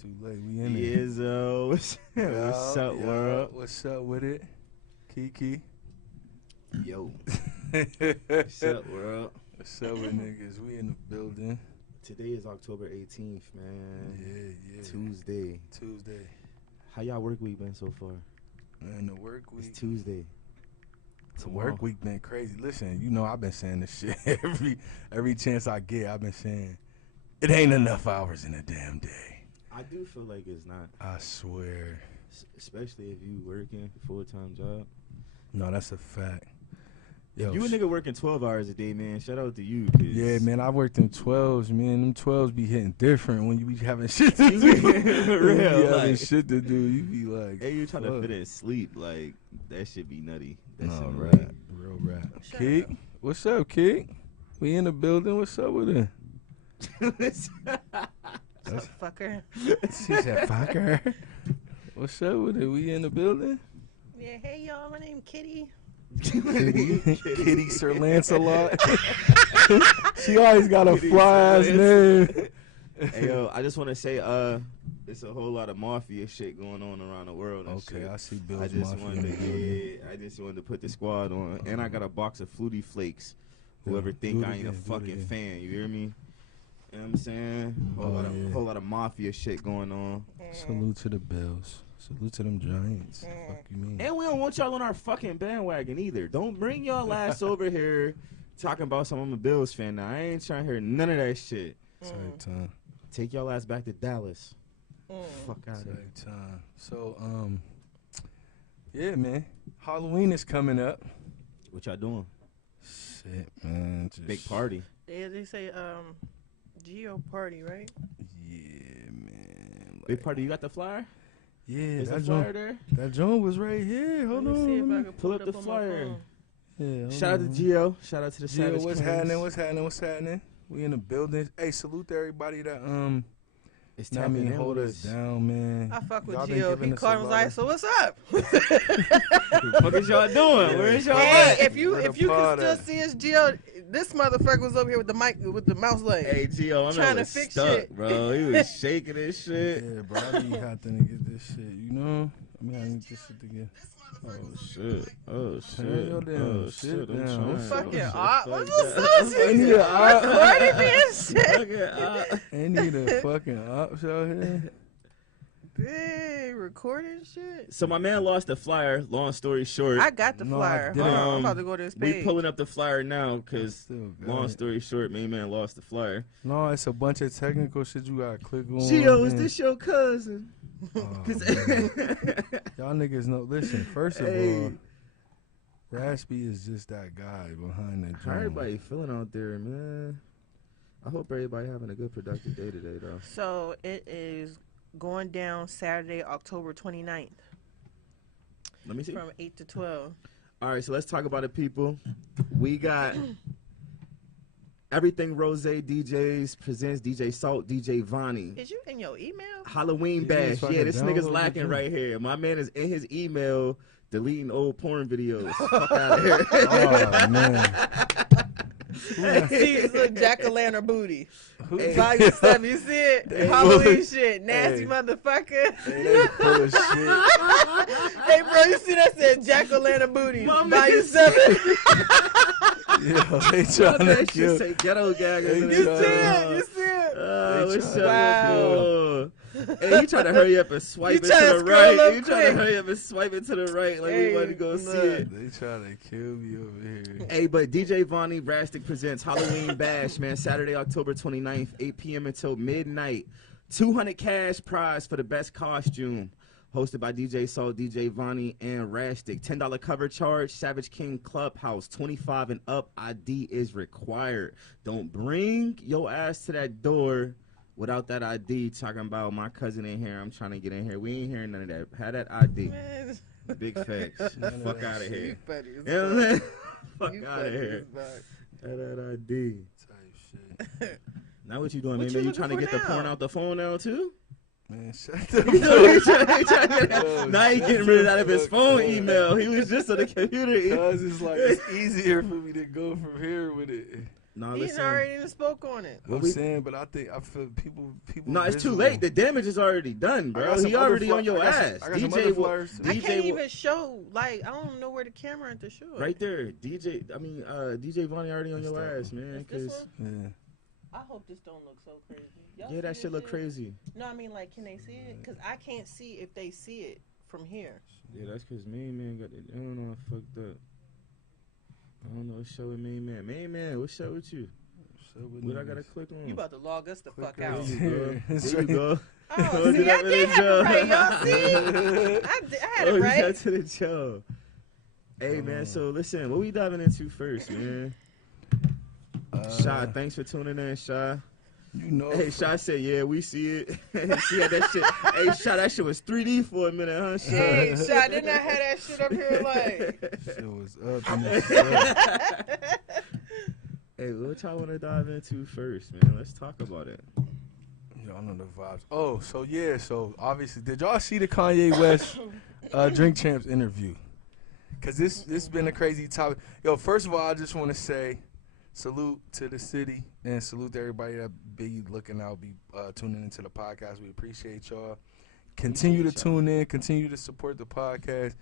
too late. We in it. What's up, world? What's up with it? Kiki. Yo. What's up, world? What's up with niggas? We in the building. Today is October 18th, man. Yeah. Tuesday. How y'all work week been so far? Man, the work week. It's Tuesday. The work week been crazy. Listen, you know I've been saying this shit every chance I get. I've been saying it ain't enough hours in a damn day. I do feel like it's not. I swear. Especially if you working a full-time job. No, that's a fact. Yo, if you a nigga working 12 hours a day, man, shout out to you. Yeah, man, I worked them 12s, man. Them 12s be hitting different when you be having shit to do. Real, shit to do. You be like, hey, you trying to fit in sleep. Like, that shit be nutty. That's real rap. Keek, what's up, Keek? We in the building. What's up with it? What's up, fucker? She said, fucker. What's up with it? We in the building? Yeah, hey, y'all. My name Kitty. Kitty Sir Lancelot. She always got a fly ass name. Hey, yo, I just want to say, it's a whole lot of mafia shit going on around the world. And okay, shit. I see Bill's I just mafia. wanted to put the squad on, and I got a box of Flutie Flakes. Whoever think I ain't a fucking fan, you hear me? You know what I'm saying? Whole lot of mafia shit going on. Salute to the Bills. Salute to them Giants. Fuck you mean? And we don't want y'all on our fucking bandwagon either. Don't bring y'all ass over here talking about some I'm a Bills fan now. I ain't trying to hear none of that shit. Same time. Take y'all ass back to Dallas. Fuck out of here. Same time. So, yeah, man. Halloween is coming up. What y'all doing? Shit, man. Just big party. Yeah, they say Geo party, right? Yeah, man. Like, big party. You got the flyer? Yeah, that flyer there? That joint was right here. Hold on. See if I can pull up the flyer. Yeah. Shout out to Geo. Shout out to the Geo. Savage What's happening? We in the building. Hey, salute to everybody that it's not me hold us down, man. I fuck with y'all Geo. He called and was like, so what's up? What is y'all doing? Where is y'all at? If you can still see us, Geo, this motherfucker was over here with the mic, with the mouse leg. Hey, Geo, I'm trying to fix shit, bro. He was shaking this shit. Yeah, bro, I be having to get this shit, you know? I mean, I need this shit to get. Oh, shit. Oh, shit. Your damn shit down. Fucking what's the I need recording a shit? I need a fucking ops out here. Dang, recording shit. So my man lost the flyer. Long story short, I got the flyer. I'm about to go to this page. We pulling up the flyer now because long story short, main man lost the flyer. No, it's a bunch of technical shit you gotta click on. Gio, is this your cousin? Oh, y'all niggas know. Listen, first of all, Raspy is just that guy behind the drum. How everybody feeling out there, man? I hope everybody having a good productive day today, though. So it is going down Saturday, October 29th. Let me see. From 8 to 12. All right, so let's talk about it, people. We got Everything Rose DJs presents DJ Salt, DJ Vonnie. Is you in your email? Halloween Bash. Yeah, this nigga's lacking right here. My man is in his email deleting old porn videos. Fuck out of here. Oh, man. See, look, jack-o'-lantern booty. Volume 7, you see it? Halloween shit. Nasty motherfucker. They full of shit. Hey, bro, you see that said jack-o'-lantern booty. Volume 7. Yo, they trying to kill. Say ghetto gagger. You see it? What's up, wow. Hey, you trying to hurry up and swipe it to the right. You trying to hurry up and swipe it to the right like we want to go see it. They trying to kill me over here. Hey, but DJ Vonnie Rastic presents Halloween Bash, man. Saturday, October 29th, 8 p.m. until midnight. 200 cash prize for the best costume. Hosted by DJ Salt, DJ Vonnie, and Rastic. $10 cover charge. Savage King Clubhouse. 25 and up. ID is required. Don't bring your ass to that door without that ID. Talking about my cousin in here. I'm trying to get in here. We ain't hearing none of that. Have that ID. Man. Big facts. Fuck out of here. You know what I'm saying? Fuck you out of here. Have that ID. Type shit. Now what you doing, man? You trying to get the porn out the phone now, too? Man, shut the Now he getting rid of his phone email. He was just on the computer. Cause it's like it's easier for me to go from here with it. No, He listen. already even spoke on it. I'm saying, but I feel people. No, it's too late. The damage is already done, bro. He already on your ass. I can't even show. Like, I don't know where the camera at to show. Right there, DJ Vonnie already on your ass, man. Yeah. I hope this don't look so crazy. Y'all Yeah, that shit look crazy. No, I mean, like, can they see it? Because I can't see if they see it from here. Yeah, that's because Main Man got it. I don't know, I fucked up. I don't know what show with Main Man. Main Man, what's up with you? What I gotta click on? You about to log us the fuck out. There you go. Oh, see, I did have it right, y'all see? I had it right. Got to the show. Hey, man, so listen, what we diving into first, man? Shy, thanks for tuning in, Shy. You know. Hey, Shy said, yeah, we see it. See how that shit. Hey, Shy, that shit was 3D for a minute, huh, Shy? Hey, Shy, didn't I have that shit up here like? Shit was up in the Hey, what y'all want to dive into first, man? Let's talk about it. Y'all know the vibes. Oh, so obviously, did y'all see the Kanye West Drink Champs interview? Because this been a crazy topic. Yo, first of all, I just want to say salute to the city and salute to everybody that be looking out, be tuning into the podcast. We appreciate y'all. Continue to tune in. Continue to support the podcast.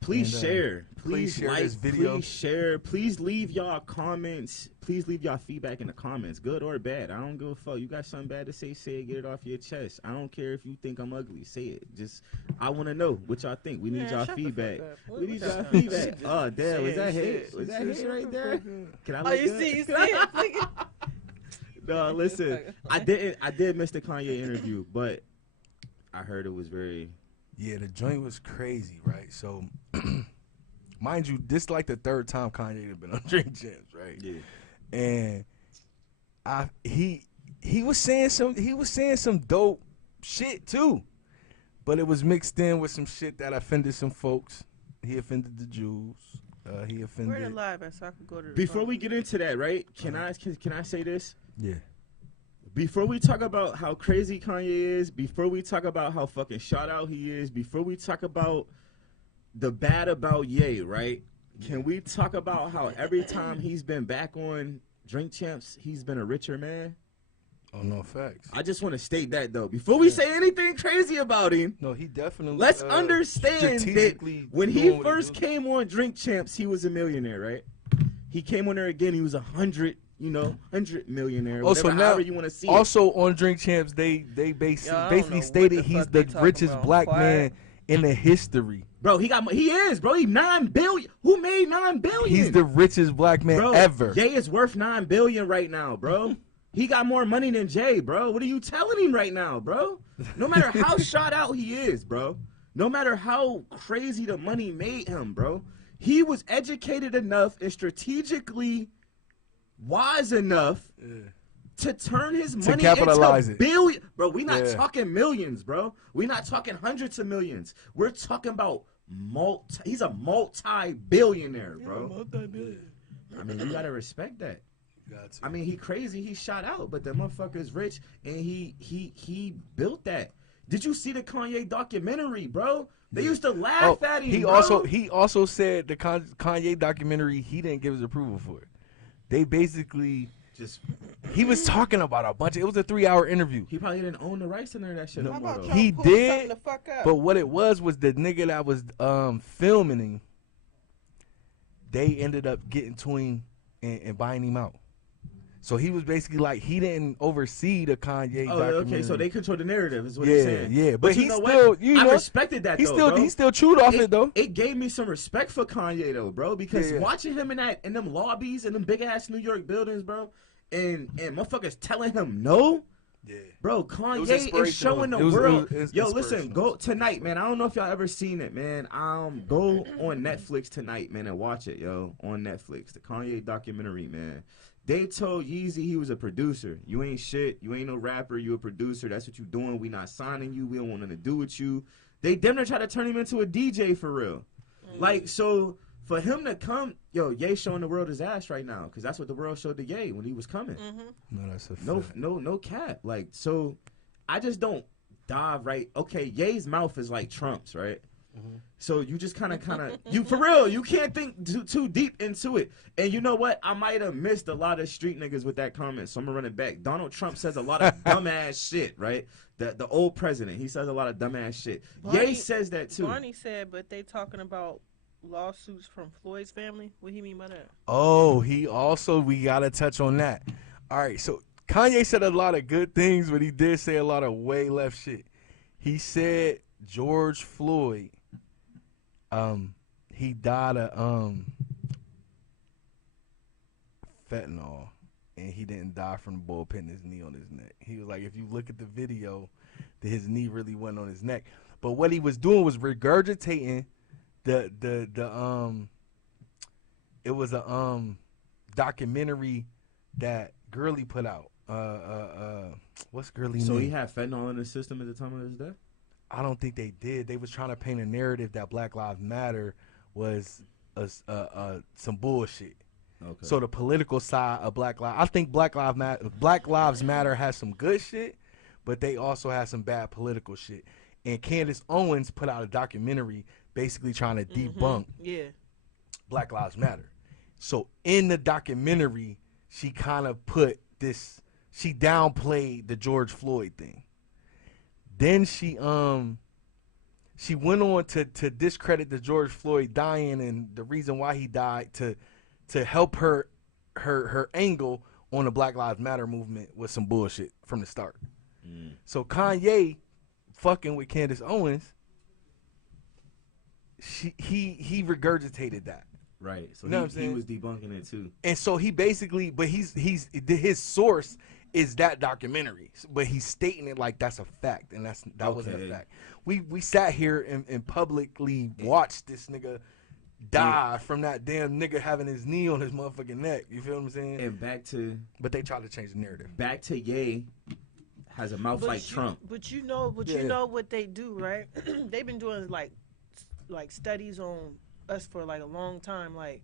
Please share. Please share like this video. Please share. Please leave y'all comments. Please leave y'all feedback in the comments, good or bad. I don't give a fuck. You got something bad to say it. Get it off your chest. I don't care if you think I'm ugly. Say it. Just, I want to know what y'all think. We need y'all feedback. We need y'all feedback. Oh, damn. Was that hate? Was that hate right there? Can I look you see it. No, listen. I did miss the Kanye interview, but I heard it was very... Yeah, the joint was crazy, right? So, mind you, this like the third time Kanye had been on Drink Champs, right? Yeah. And he was saying some dope shit too, but it was mixed in with some shit that offended some folks. He offended the Jews. He offended. Where the live at so I can go to the Before we get into that, right? Can I say this? Yeah. Before we talk about how crazy Kanye is, before we talk about how fucking shout out he is, before we talk about the bad about Ye, right? Can we talk about how every time he's been back on Drink Champs, he's been a richer man? Oh, no, facts. I just want to state that, though. Before we say anything crazy about him, no, he definitely. Let's understand that when he first came on Drink Champs, he was a millionaire, right? He came on there again, he was 100 millionaire. Oh, so now you want to see also on Drink Champs, they basically stated he's the richest black man in the history. Bro, he is, bro. He $9 billion. Who made $9 billion? He's the richest black man ever. Jay is worth $9 billion right now, bro. He got more money than Jay, bro. What are you telling him right now, bro? No matter how shot out he is, bro. No matter how crazy the money made him, bro. He was educated enough and strategically wise enough to turn his money into billion. Bro, we not talking millions, bro. We not talking hundreds of millions. We're talking about he's a multi-billionaire, bro. I mean, you gotta respect that. I mean, he crazy, he shot out, but the motherfucker's rich and he built that. Did you see the Kanye documentary, bro? They used to laugh at him. He also said the Kanye documentary, he didn't give his approval for it. They basically he was talking about a bunch. It was a 3-hour interview. He probably didn't own the rights to none of that shit. No more, though. He did, but what it was the nigga that was filming him. They ended up getting to him and buying him out. So he was basically like he didn't oversee the Kanye documentary. Okay, so they control the narrative is what he's saying. Yeah, but he still, I respected that though, he still chewed off it though. It gave me some respect for Kanye though, bro, because watching him in them lobbies in them big ass New York buildings, bro, and motherfuckers telling him no. Yeah. Bro, Kanye is showing the world. Yo, listen, go tonight, man. I don't know if y'all ever seen it, man. Go on Netflix tonight, man, and watch it, yo, on Netflix. The Kanye documentary, man. They told Yeezy he was a producer. You ain't shit. You ain't no rapper. You a producer. That's what you doing. We not signing you. We don't want nothing to do with you. They damn near try to turn him into a DJ for real. Like, so for him to come, yo, Ye showing the world his ass right now because that's what the world showed to Ye when he was coming. No, that's a fact. No cap. Like, so I just don't dive right. Okay, Ye's mouth is like Trump's, right? So you just kind of, you for real, you can't think too deep into it. And you know what? I might have missed a lot of street niggas with that comment, so I'm gonna run it back. Donald Trump says a lot of dumbass shit, right? The old president, he says a lot of dumbass shit. Ye says that too. Barney said, but they talking about lawsuits from Floyd's family. What do you mean by that? Oh, we gotta touch on that. All right, so Kanye said a lot of good things, but he did say a lot of way left shit. He said George Floyd, he died of fentanyl, and he didn't die from the bull putting his knee on his neck. He was like, if you look at the video, his knee really went on his neck. But what he was doing was regurgitating it was a documentary that Gurley put out. What's Gurley name? So he had fentanyl in his system at the time of his death? I don't think they did. They was trying to paint a narrative that Black Lives Matter was some bullshit. Okay. So the political side of Black Lives, I think Black Lives Matter has some good shit, but they also have some bad political shit. And Candace Owens put out a documentary basically trying to debunk Black Lives Matter. So in the documentary, she kind of she downplayed the George Floyd thing. Then she went on to discredit the George Floyd dying and the reason why he died to help her angle on the Black Lives Matter movement with some bullshit from the start. So Kanye fucking with Candace Owens, he regurgitated that. Right. So you know he was debunking it too. And so he basically, but his source is that documentary, but he's stating it like that's a fact, and that wasn't a fact. We sat here and publicly watched this nigga die from that damn nigga having his knee on his motherfucking neck. You feel what I'm saying? And but they tried to change the narrative. Back to Ye has a mouth like Trump. But you know what they do, right? They've been doing like studies on us for like a long time. Like,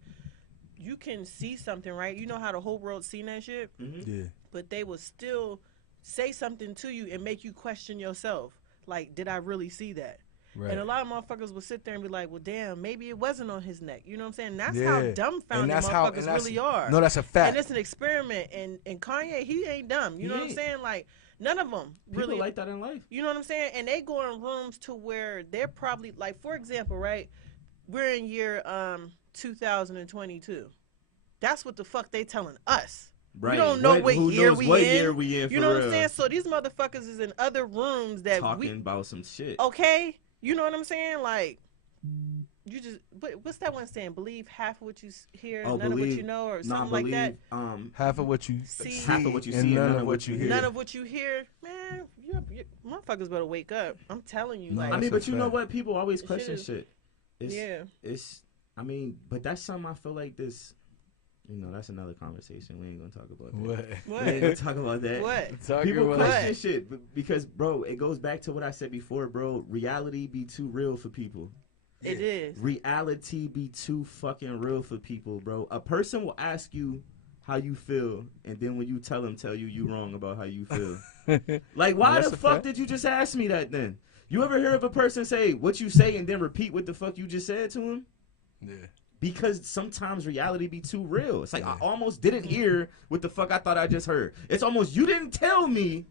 you can see something, right? You know how the whole world's seen that shit? Yeah. But they will still say something to you and make you question yourself. Like, did I really see that? Right. And a lot of motherfuckers will sit there and be like, well, damn, maybe it wasn't on his neck. You know what I'm saying? That's how dumbfounded motherfuckers really are. No, that's a fact. And it's an experiment. And Kanye, he ain't dumb. You know what I'm saying? Like, none of them really. People like that in life. You know what I'm saying? And they go in rooms to where they're probably, like, for example, right? We're in year 2022. That's what the fuck they telling us. Right. We don't know what year we in. You know what I'm saying? So these motherfuckers is in other rooms that talking about some shit. Okay. You know what I'm saying? Like, you just, what's that one saying? Believe half of what you hear, none of what you know, or something like that. Half of what you see, half of what you see, and none of what you hear. None of what you hear, man. You motherfuckers better wake up. I'm telling you. Like, I mean, but you know what? People always question shit. I mean, but that's something I feel like this. You know, that's another conversation. We ain't gonna talk about that. What? We ain't gonna talk about that. What? People question shit because, bro, it goes back to what I said before, bro. Reality be too real for people. It is. Reality be too fucking real for people, bro. A person will ask you how you feel, and then when you tell you wrong about how you feel. Like, why the fuck did you just ask me that then? You ever hear of a person say what you say and then repeat what the fuck you just said to him? Yeah. Because sometimes reality be too real. It's like, I almost didn't hear what the fuck I thought I just heard. It's almost, you didn't tell me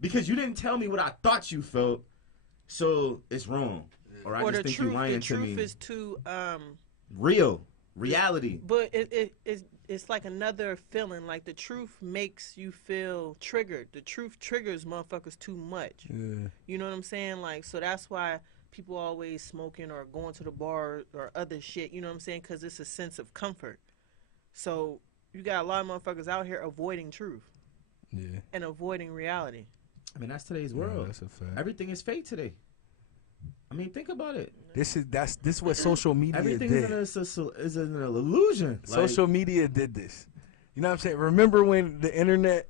because you didn't tell me what I thought you felt, so it's wrong. Or I just think you're lying to me. The truth is too real. Reality. But it's like another feeling. Like, the truth makes you feel triggered. The truth triggers motherfuckers too much. Yeah. You know what I'm saying? Like, so that's why people always smoking or going to the bar or other shit, you know what I'm saying? Because it's a sense of comfort. So you got a lot of motherfuckers out here avoiding truth. Yeah. And avoiding reality. I mean, that's today's world. Yeah, that's a fact. Everything is fake today. I mean, think about it. This is what social media Everything did. is an illusion. Social media did this. You know what I'm saying? Remember when the internet?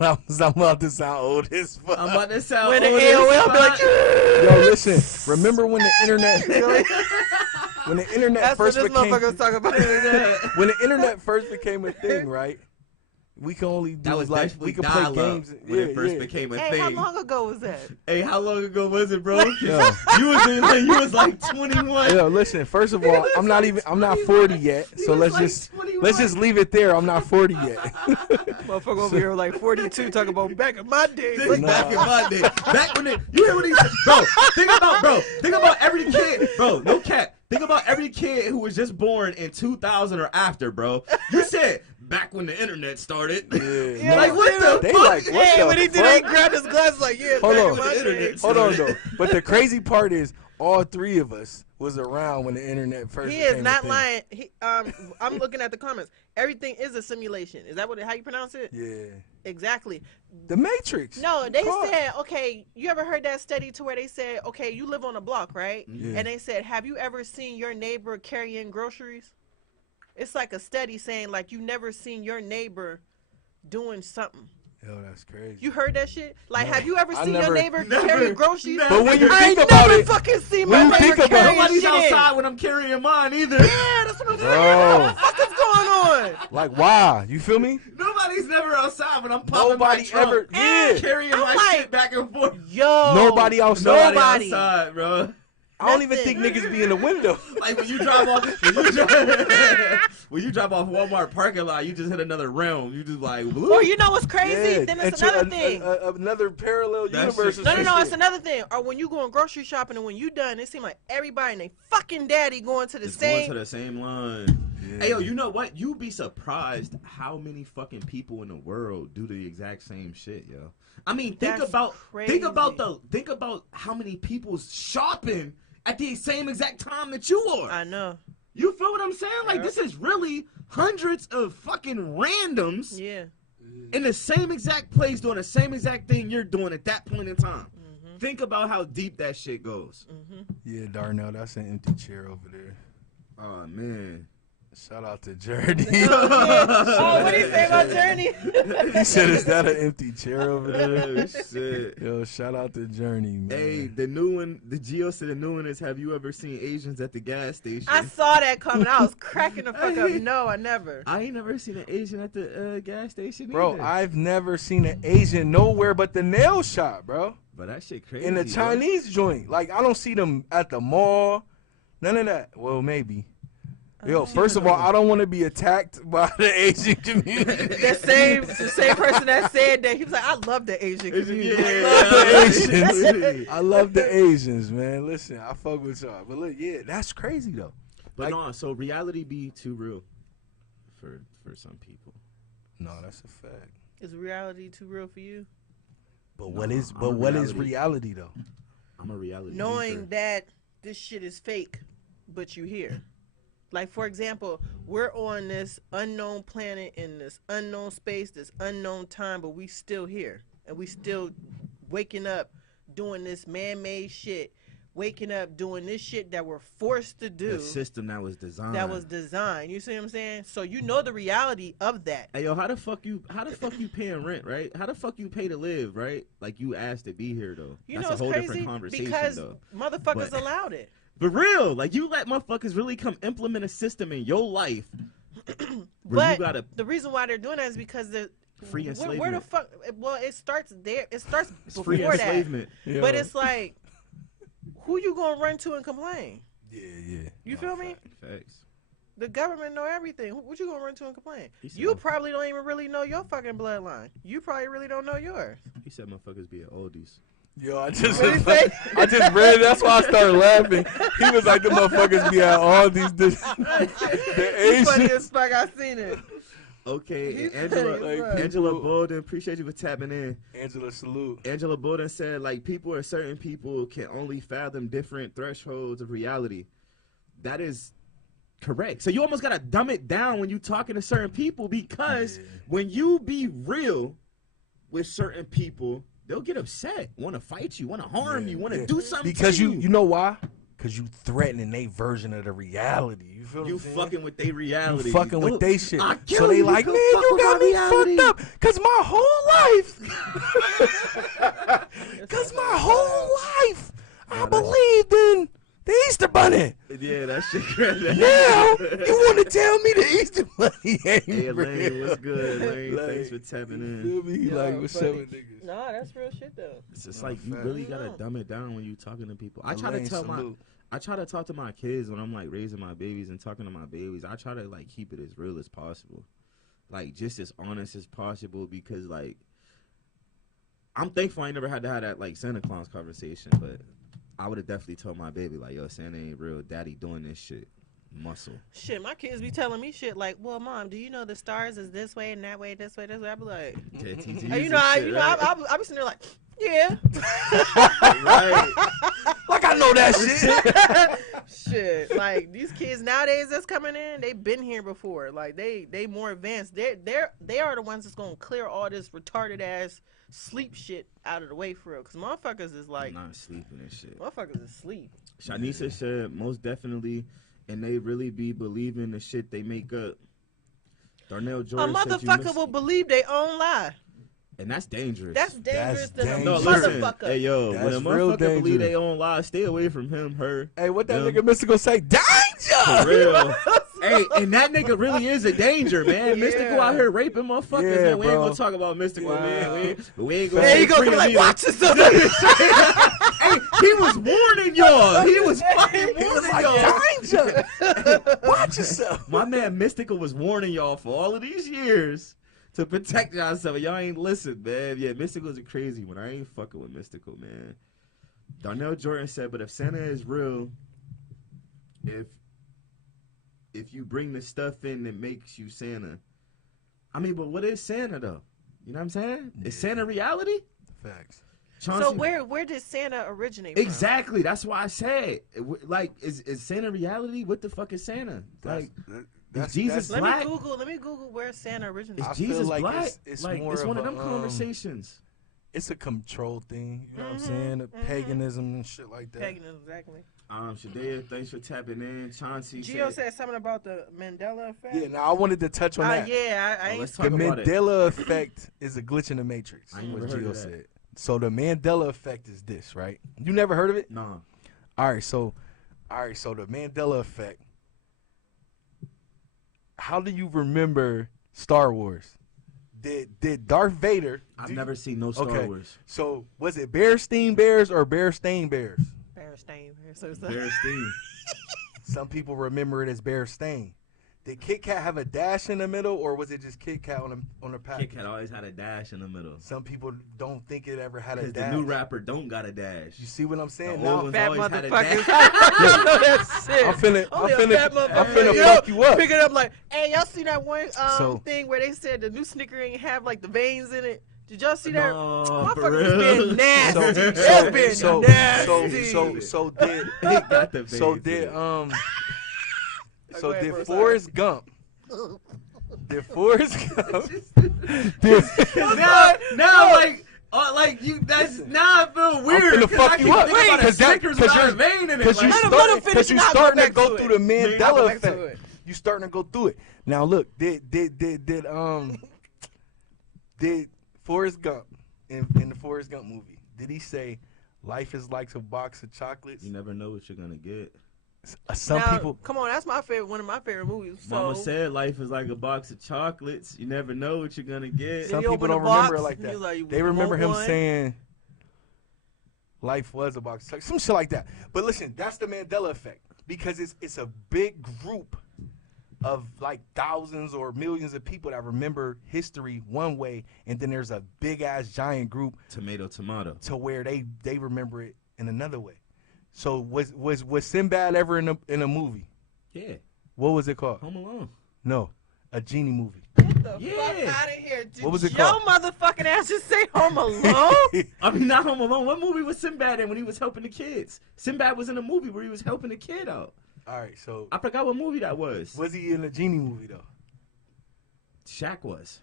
I'm about to sound old as fuck. I'm about to sound when old the AOL be like, yo, listen. Remember when the internet? When the internet that's first what this became. Motherfuckers talk about. When the internet first became a thing, right? We can only do That was like definitely we can play dial-up games when it first became a Hey, thing. how long ago was that? Hey, how long ago was it, bro? Yo. You was like 21. Yo, listen. First of all, I'm not 40 yet. So let's just leave it there. I'm not 40 yet. Motherfucker over here like 42 talking about back in my day. Back in my day. Back when you hear what he said? Think about every kid. Bro, no cap. Think about every kid who was just born in 2000 or after, bro. You said back when the internet started. Yeah. Like, what the They fuck? like, what Hey, the when he did fuck? it, he grabbed his glasses like, yeah, Hold back on. in my day. Hold on, though. But the crazy part is, all three of us was around when the internet first He became is a not thing. lying. I'm looking at the comments. Everything is a simulation. Is that how you pronounce it? Yeah. Exactly. The Matrix. No, they Car. said, okay, you ever heard that study to where they said, okay, you live on a block, right? Yeah. And they said, have you ever seen your neighbor carrying groceries? It's like a study saying, like, you never seen your neighbor doing something. Yo, that's crazy. You heard that shit? Like, have you ever I seen never- your neighbor never- carrying groceries? never. But when you I think ain't about never it, fucking seen when my you think neighbor about it- carrying Nobody's shit in. outside when I'm carrying mine either. Yeah, that's what I'm saying. Bro. What the fuck is going on? Like, why? You feel me? Nobody's never outside when I'm popping Nobody my trunk, ever. Yeah. carrying I'm my like- shit back and forth. Yo. Nobody outside. Nobody. outside, bro. I don't even Nothing. think niggas be in the window. Like when you drive off, when you drive off Walmart parking lot, you just hit another realm. You just like, whoop. Or you know what's crazy? Yeah. Then it's Into another thing. Another parallel That universe. shit- or No, some it's shit. another thing. Or when you going grocery shopping and when you done, it seems like everybody and they fucking daddy going to the It's same. going to the same line. Yeah. Hey, yo, you know what? You'd be surprised how many fucking people in the world do the exact same shit, yo. I mean, think That's about how many people's shopping at the same exact time that you are. I know. You feel what I'm saying? Like, Yeah. this is really hundreds of fucking randoms Yeah. in the same exact place doing the same exact thing you're doing at that point in time. Mm-hmm. Think about how deep that shit goes. Mm-hmm. Yeah, Darnell, that's an empty chair over there. Oh, man. Shout out to Journey. Oh, what do you say about Journey? He said, "Is that an empty chair over there?" Oh, shit. Yo, shout out to Journey, man. Hey, the new one, the Geo said the new one is, have you ever seen Asians at the gas station? I saw that coming. I was cracking the fuck up. No, I never. I ain't never seen an Asian at the gas station Bro, either. I've never seen an Asian nowhere but the nail shop, bro. But that shit crazy. In the bro. Chinese joint. Like, I don't see them at the mall. None of that. Well, maybe. Yo, first of all, I don't want to be attacked by the Asian community. The same person that said that, he was like, I love the Asian community. Yeah. I love the Asians. I love the Asians, man. Listen, I fuck with y'all. But look, yeah, that's crazy, though. But Like- no, so reality be too real for some people. No, that's a fact. Is reality too real for you? But No, what is I'm but a what is reality. reality, though? I'm a reality Knowing seeker. that this shit is fake, but you here. Like, for example, we're on this unknown planet in this unknown space, this unknown time, but we still here. And we still waking up doing this man-made shit, waking up doing this shit that we're forced to do, the system that was designed. You see what I'm saying? So you know the reality of that. Hey yo, how the fuck you paying rent, right? How the fuck you pay to live, right? Like you asked to be here though. You That's know a it's whole crazy different conversation because though. motherfuckers But- allowed it. For real, like you let motherfuckers really come implement a system in your life where But you gotta the reason why they're doing that is because the free where the enslavement. fuck? Well, it starts there. It starts It's before free that. enslavement. Yo. But it's like, who you gonna run to and complain? Yeah. You feel me? Facts. The government know everything. What you gonna run to and complain? He said You motherfuckers- probably don't even really know your fucking bloodline. You probably really don't know yours. He said motherfuckers be at oldies. Yo, I just What he say? I just read it. That's why I started laughing. He was like, the motherfuckers be at all these the It's funny Asians. as fuck. I seen it. Okay, He's and Angela, funny as fuck. Angela Bolden, appreciate you for tapping in. Angela, salute. Angela Bolden said, like, people or certain people can only fathom different thresholds of reality. That is correct. So you almost gotta dumb it down when you talking to certain people because Yeah. when you be real with certain people, they'll get upset, want to fight you, want to harm you, want to do something Because to you know why? Because you threatening their version of the reality. You feel you what I'm saying? fucking with their reality. You fucking with Don't- they shit. I kill So they you, like, you man, come fuck you with got my me reality." fucked up. Cause my whole life, I believed in the Easter Bunny. Yeah, that shit crazy. Now you want to tell me the Easter money ain't Hey, real? Lane, what's good, Lane? Like, Thanks for tapping You in. feel me? He Yo, like, what's up funny. with niggas? Nah, that's real shit though. It's just No, like you fact. really gotta No. dumb it down when you talking to people. I try Lane, to tell salute. I try to talk to my kids when I'm like raising my babies and talking to my babies. I try to like keep it as real as possible, like just as honest as possible, because like I'm thankful I ain't never had to have that like Santa Claus conversation, but I would have definitely told my baby like, yo, Santa ain't real. Daddy doing this shit. Muscle. Shit, my kids be telling me shit like, "Well, mom, do you know the stars is this way and that way, this way, this way?" I be like, JTTs and and shit, right? I be sitting there like, yeah, Right. Like I know that shit. shit. Like these kids nowadays that's coming in, they've been here before. Like they more advanced. They are the ones that's gonna clear all this retarded ass sleep shit out of the way for real. Cause motherfuckers is like, I'm not sleeping and shit. motherfuckers is asleep. Shanisa said most definitely, and they really be believing the shit they make up. Darnell A Jordan said you motherfucker miss- will believe their own lie. and that's dangerous. That's dangerous than a no, dangerous. listen. motherfucker. Hey, yo, when That's a real motherfucker believe dangerous. their own lies, stay away from him, her. Hey, what that Them. nigga Mystical say? For Danger! real. Hey, and that nigga really is a danger, man. Yeah. Mystical out here raping motherfuckers. Yeah, man. We ain't bro. gonna talk about Mystical, Wow. man. We ain't gonna There you say go. free Be like, either. watch yourself. Hey, he was warning y'all. He was fucking He was warning like, y'all. danger! Watch yourself. My man Mystical was warning y'all for all of these years to protect yourself. Y'all ain't listen, man. Yeah, Mystical's a crazy one. I ain't fucking with Mystical, man. Darnell Jordan said, but if Santa is real, if you bring the stuff in that makes you Santa. I mean, but what is Santa though? You know what I'm saying? Is Santa reality? Facts. Chauncey, So where did Santa originate from? exactly. That's why I said, like, is Santa reality? What the fuck is Santa? Like, That's Jesus Let black? me Google where Santa originated. is I feel Jesus like black? it's like, more it's one of of them a, conversations. it's a control thing. You know what I'm saying? Paganism and shit like that. Paganism, exactly. Shadea, thanks for tapping in. Chauncey Gio said something about the Mandela effect. Yeah, now I wanted to touch on that. Yeah, I ain't. let's The talk about it. Mandela effect is a glitch in the matrix. I ain't What never heard Gio of that. said. So the Mandela effect is this, right? You never heard of it? Nah. All right, so the Mandela effect. How do you remember Star Wars? Did Darth Vader? I've never seen no Star Okay. Wars. So was it Bearstein Bears or Bearstein Bears? Bearstain. So Bearstein. Some people remember it as Bearstain. Did Kit Kat have a dash in the middle, or was it just Kit Kat on the package? Kit Kat always had a dash in the middle. Some people don't think it ever had a Because the dash. new rapper don't got a dash. You see what I'm saying? The old Now ones fat always had a motherfuckers. dash. I know that's it. I'm finna Only a fat motherfucker. Yo, fuck you up. Pick it up like, hey, y'all see that one So- thing where they said the new Snicker ain't have like the veins in it? Did y'all see that? No, for Motherfuckers real. being nasty. So- That's being so nasty. did It got the so veins did in it. Go so ahead, did bro, Forrest Gump? Did Forrest Gump? Like you, that's now I feel I'm weird. finna fuck you up. Because Because without a vein in it. Because you like, Let him finish starting and I'll go to back go to through it. the Mandela I'll go back to effect. it. You starting to go through it. Now look, did Forrest Gump in the Forrest Gump movie? Did he say life is like a box of chocolates? you never know what you're gonna get. Some Now, people. come on, that's my favorite. One of my favorite movies. So, Mama said life is like a box of chocolates. You never know what you're gonna get. Some you people open don't the remember it box, like and that. you like, They you remember want him one? saying life was a box of chocolates, some shit like that. But listen, that's the Mandela effect because it's a big group of like thousands or millions of people that remember history one way, and then there's a big ass giant group Tomato. to where they remember it in another way. So was Sinbad ever in a movie? Yeah. What was it called? Home Alone. No, a genie movie. Get the Yeah. fuck out of here. Did What was it your called? motherfucking ass just say Home Alone? I mean, not Home Alone. What movie was Sinbad in when he was helping the kids? Sinbad was in a movie where he was helping the kid out. All right, so I forgot what movie that was. was he in a genie movie though? Shaq was.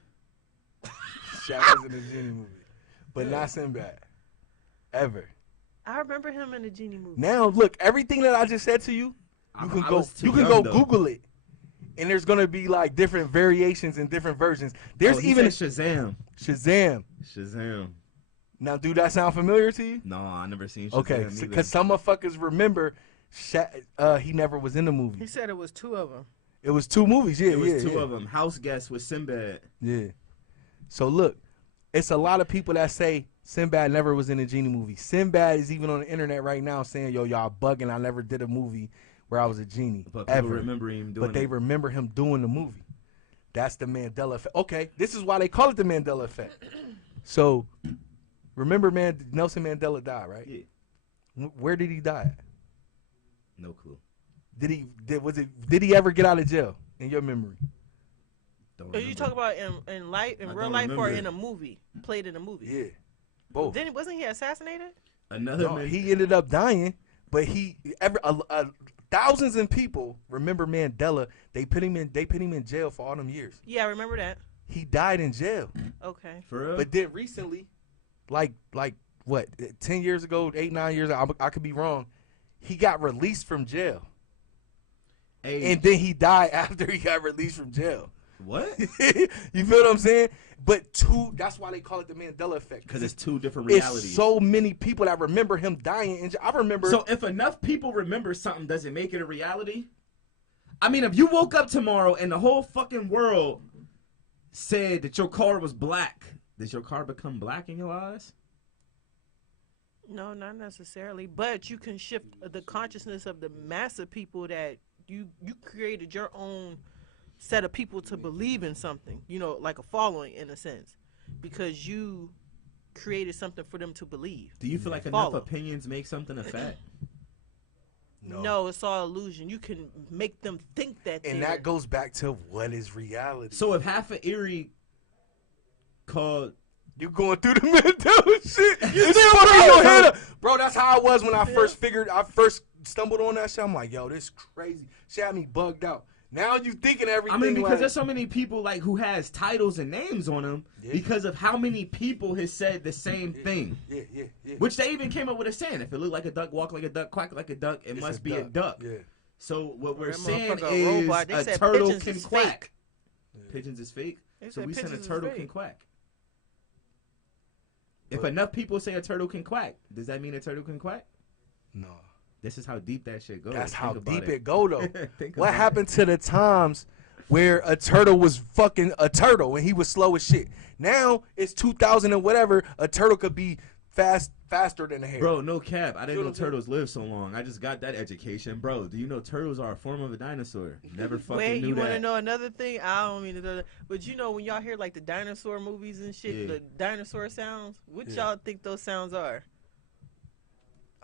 Shaq was in a genie movie, but not Sinbad. Ever. I remember him in the Genie movie. Now look, everything that I just said to you, I you was too can young, go though. Google it, and there's gonna be like different variations and different versions. There's He even said Shazam. Shazam. Now, do that sound familiar to you? No, I never seen Shazam Okay, either. because some motherfuckers remember he never was in the movie. He said it was 2 of them. It was 2 movies. Yeah, it was two of them. House Guest with Sinbad. Yeah. So look, it's a lot of people that say Sinbad never was in a genie movie. Sinbad is even on the internet right now saying, "Yo, y'all bugging. I never did a movie where I was a genie." But people remember him doing. But they remember him doing the movie. That's the Mandela effect. Okay, this is why they call it the Mandela effect. So, remember, Nelson Mandela died, right? Yeah. Where did he die at? No clue. Did he ever get out of jail in your memory? Are you talking about in real life, or in a movie? Played in a movie? Yeah, both. Wasn't he assassinated? He ended up dying, but thousands of people remember Mandela. They put him in jail for all them years. Yeah, I remember that. He died in jail. Okay. For real? But then recently, like what, 10 years ago, 8, 9 years ago, I could be wrong. He got released from jail. Hey. And then he died after he got released from jail. What? You feel what I'm saying? But that's why they call it the Mandela effect. Because it's 2 different realities. It's so many people that remember him dying. And I remember. So if enough people remember something, does it make it a reality? I mean, if you woke up tomorrow and the whole fucking world said that your car was black, does your car become black in your eyes? No, not necessarily. But you can shift the consciousness of the mass of people that you created your own set of people to believe in something, like a following in a sense, because you created something for them to believe. Do you feel like enough opinions make something a fact? No, it's all illusion. You can make them think that. And that goes back to what is reality. So if half of Erie called. You going through the Mandela shit. You still put your head up. Bro, that's how I was when I first stumbled on that shit. I'm like, yo, this is crazy. Shit had me bugged out. Now you thinking everything. I mean, because there's so many people who has titles and names on them because of how many people has said the same thing. Yeah. Which they even came up with a saying: if it look like a duck, walk like a duck, quack like a duck, it must be a duck. Yeah. So what we're saying is a turtle can quack. Pigeons is fake. So we saying a turtle can quack. If enough people say a turtle can quack, does that mean a turtle can quack? No. This is how deep that shit goes. That's how deep it go, though. What happened to the times where a turtle was fucking a turtle and he was slow as shit? Now it's 2000 and whatever. A turtle could be faster than a hare. Bro, no cap. I didn't know turtles live so long. I just got that education. Bro, do you know turtles are a form of a dinosaur? Never fucking knew that. Wait, you want to know another thing? I don't mean to know that. But when y'all hear like the dinosaur movies and shit, the dinosaur sounds, what y'all think those sounds are?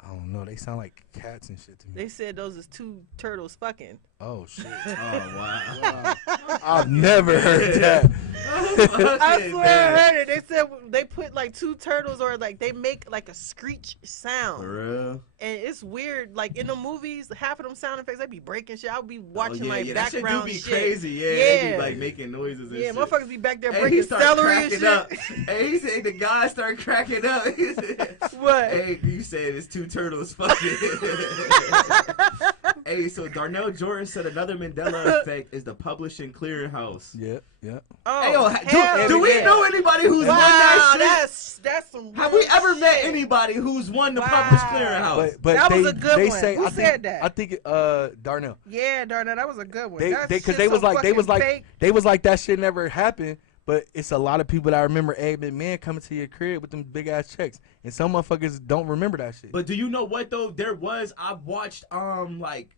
I don't know. They sound like cats and shit to me. They said those is 2 turtles fucking. Oh, shit. Oh, wow. I've never heard that. I swear I heard it. They said they put like 2 turtles or like they make like a screech sound. For real? And it's weird. Like in the movies, half of them sound effects, they be breaking shit. I'll be watching background that shit. Do be shit. Crazy. Yeah. They be like making noises and shit. Yeah, motherfuckers be back there breaking celery and shit. Up. Hey, he said the guy started cracking up. What? Hey, you said it's 2 turtles fucking. Hey, so Darnell Jordan said another Mandela effect is the publishing clearinghouse. Yeah. Oh, hey, do we know anybody who's won that shit? That's some. Have we ever met anybody who's won the publish clearinghouse? But that was a good one. Who said that? I think Darnell. Yeah, Darnell, that was a good one. They was like that shit never happened. But it's a lot of people that remember Egg McMahon coming to your crib with them big ass checks, and some motherfuckers don't remember that shit. But do you know what though? I've watched like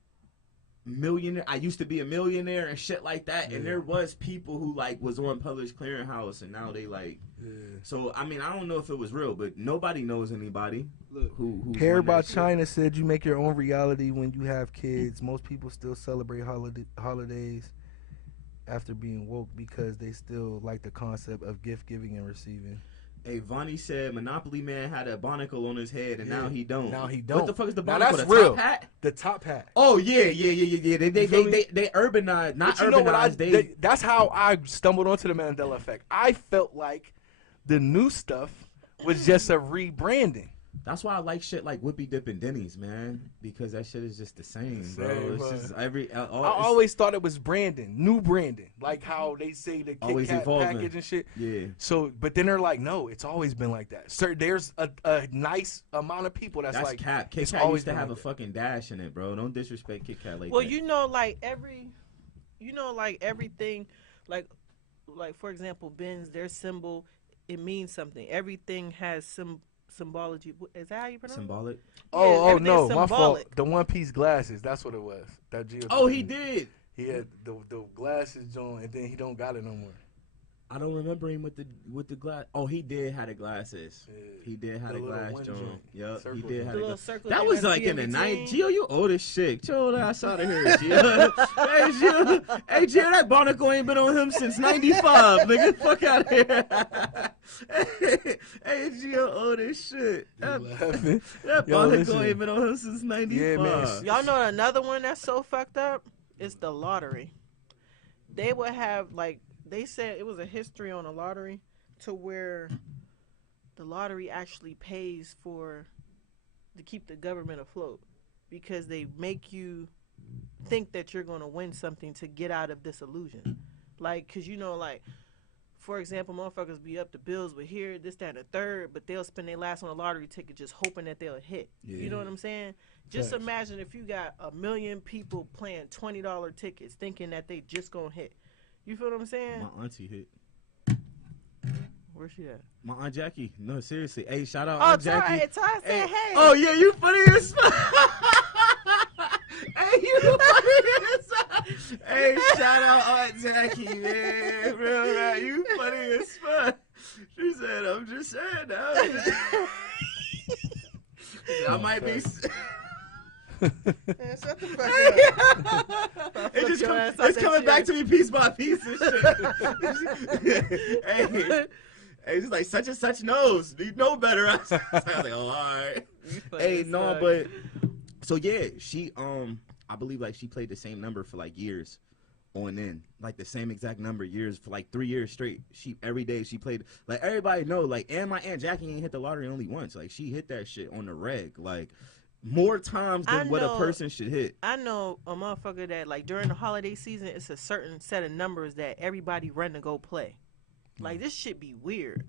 millionaire. I used to be a millionaire and shit like that, and there was people who like was on Publish Clearinghouse, and now they like. Yeah. So I mean, I don't know if it was real, but nobody knows anybody. Look, who Care About China said you make your own reality when you have kids. Most people still celebrate holidays after being woke because they still like the concept of gift giving and receiving. Hey, Vonnie said Monopoly Man had a barnacle on his head, and now he don't. What the fuck is the barnacle? That's the real. Top hat? The top hat. Oh yeah. They urbanized, not urbanized. That's how I stumbled onto the Mandela effect. I felt like the new stuff was just a rebranding. That's why I like shit like Whippy Dip and Denny's, man, because that shit is just the same, bro. It's just I always thought it was branding, new branding, like how they say the Kit Kat package and shit. Yeah. So, but then they're like, no, it's always been like that. Sir, there's a nice amount of people that's like, cap. Kit Kat used to have a fucking dash in it, bro. Don't disrespect Kit Kat like that. Well, everything, like for example, Ben's, their symbol, it means something. Everything has symbology. Is that how you pronounce it? Symbolic? Oh, no, my fault. The One Piece glasses, that's what it was. That he did. He had the glasses on, and then he don't got it no more. I don't remember him with the glass. Oh, he did have the glasses. Yeah. He did have the glass joint. Yep, he did have the glass. That was like in the night. Gio, you old as shit. Chill ass out of here, Gio. Hey, Gio, that barnacle ain't been on him since '95. Nigga, fuck out of here. Hey, Gio, old as shit. That barnacle ain't been on him since '95. Yeah, man. Y'all know another one that's so fucked up? It's the lottery. They would have they said it was a history on a lottery to where the lottery actually pays to keep the government afloat because they make you think that you're going to win something to get out of this illusion. Because, for example, motherfuckers be up the bills with here, this, that, and the third, but they'll spend their last on a lottery ticket just hoping that they'll hit. Yeah. You know what I'm saying? Just imagine if you got 1 million people playing $20 tickets thinking that they just going to hit. You feel what I'm saying? My auntie hit. Where's she at? My Aunt Jackie. No, seriously. Hey, shout out Aunt Jackie. Ty said, hey. Oh, yeah, you funny as fuck. Hey, you funny as fuck. Hey, shout out Aunt Jackie, man. Real right. You funny as fuck. She said, I'm just saying now. I might be... Man, shut the fuck up. It's coming back to me piece by piece and shit. Hey, it's like such and such knows. You know better. I was like, oh, all right. Hey, no, but so yeah, she I believe she played the same number for years on end, the same exact number years for 3 years straight. Every day she played everybody know and my Aunt Jackie ain't hit the lottery only once. She hit that shit on the reg more times than what a person should hit. I know a motherfucker that during the holiday season, it's a certain set of numbers that everybody run to go play. This shit be weird.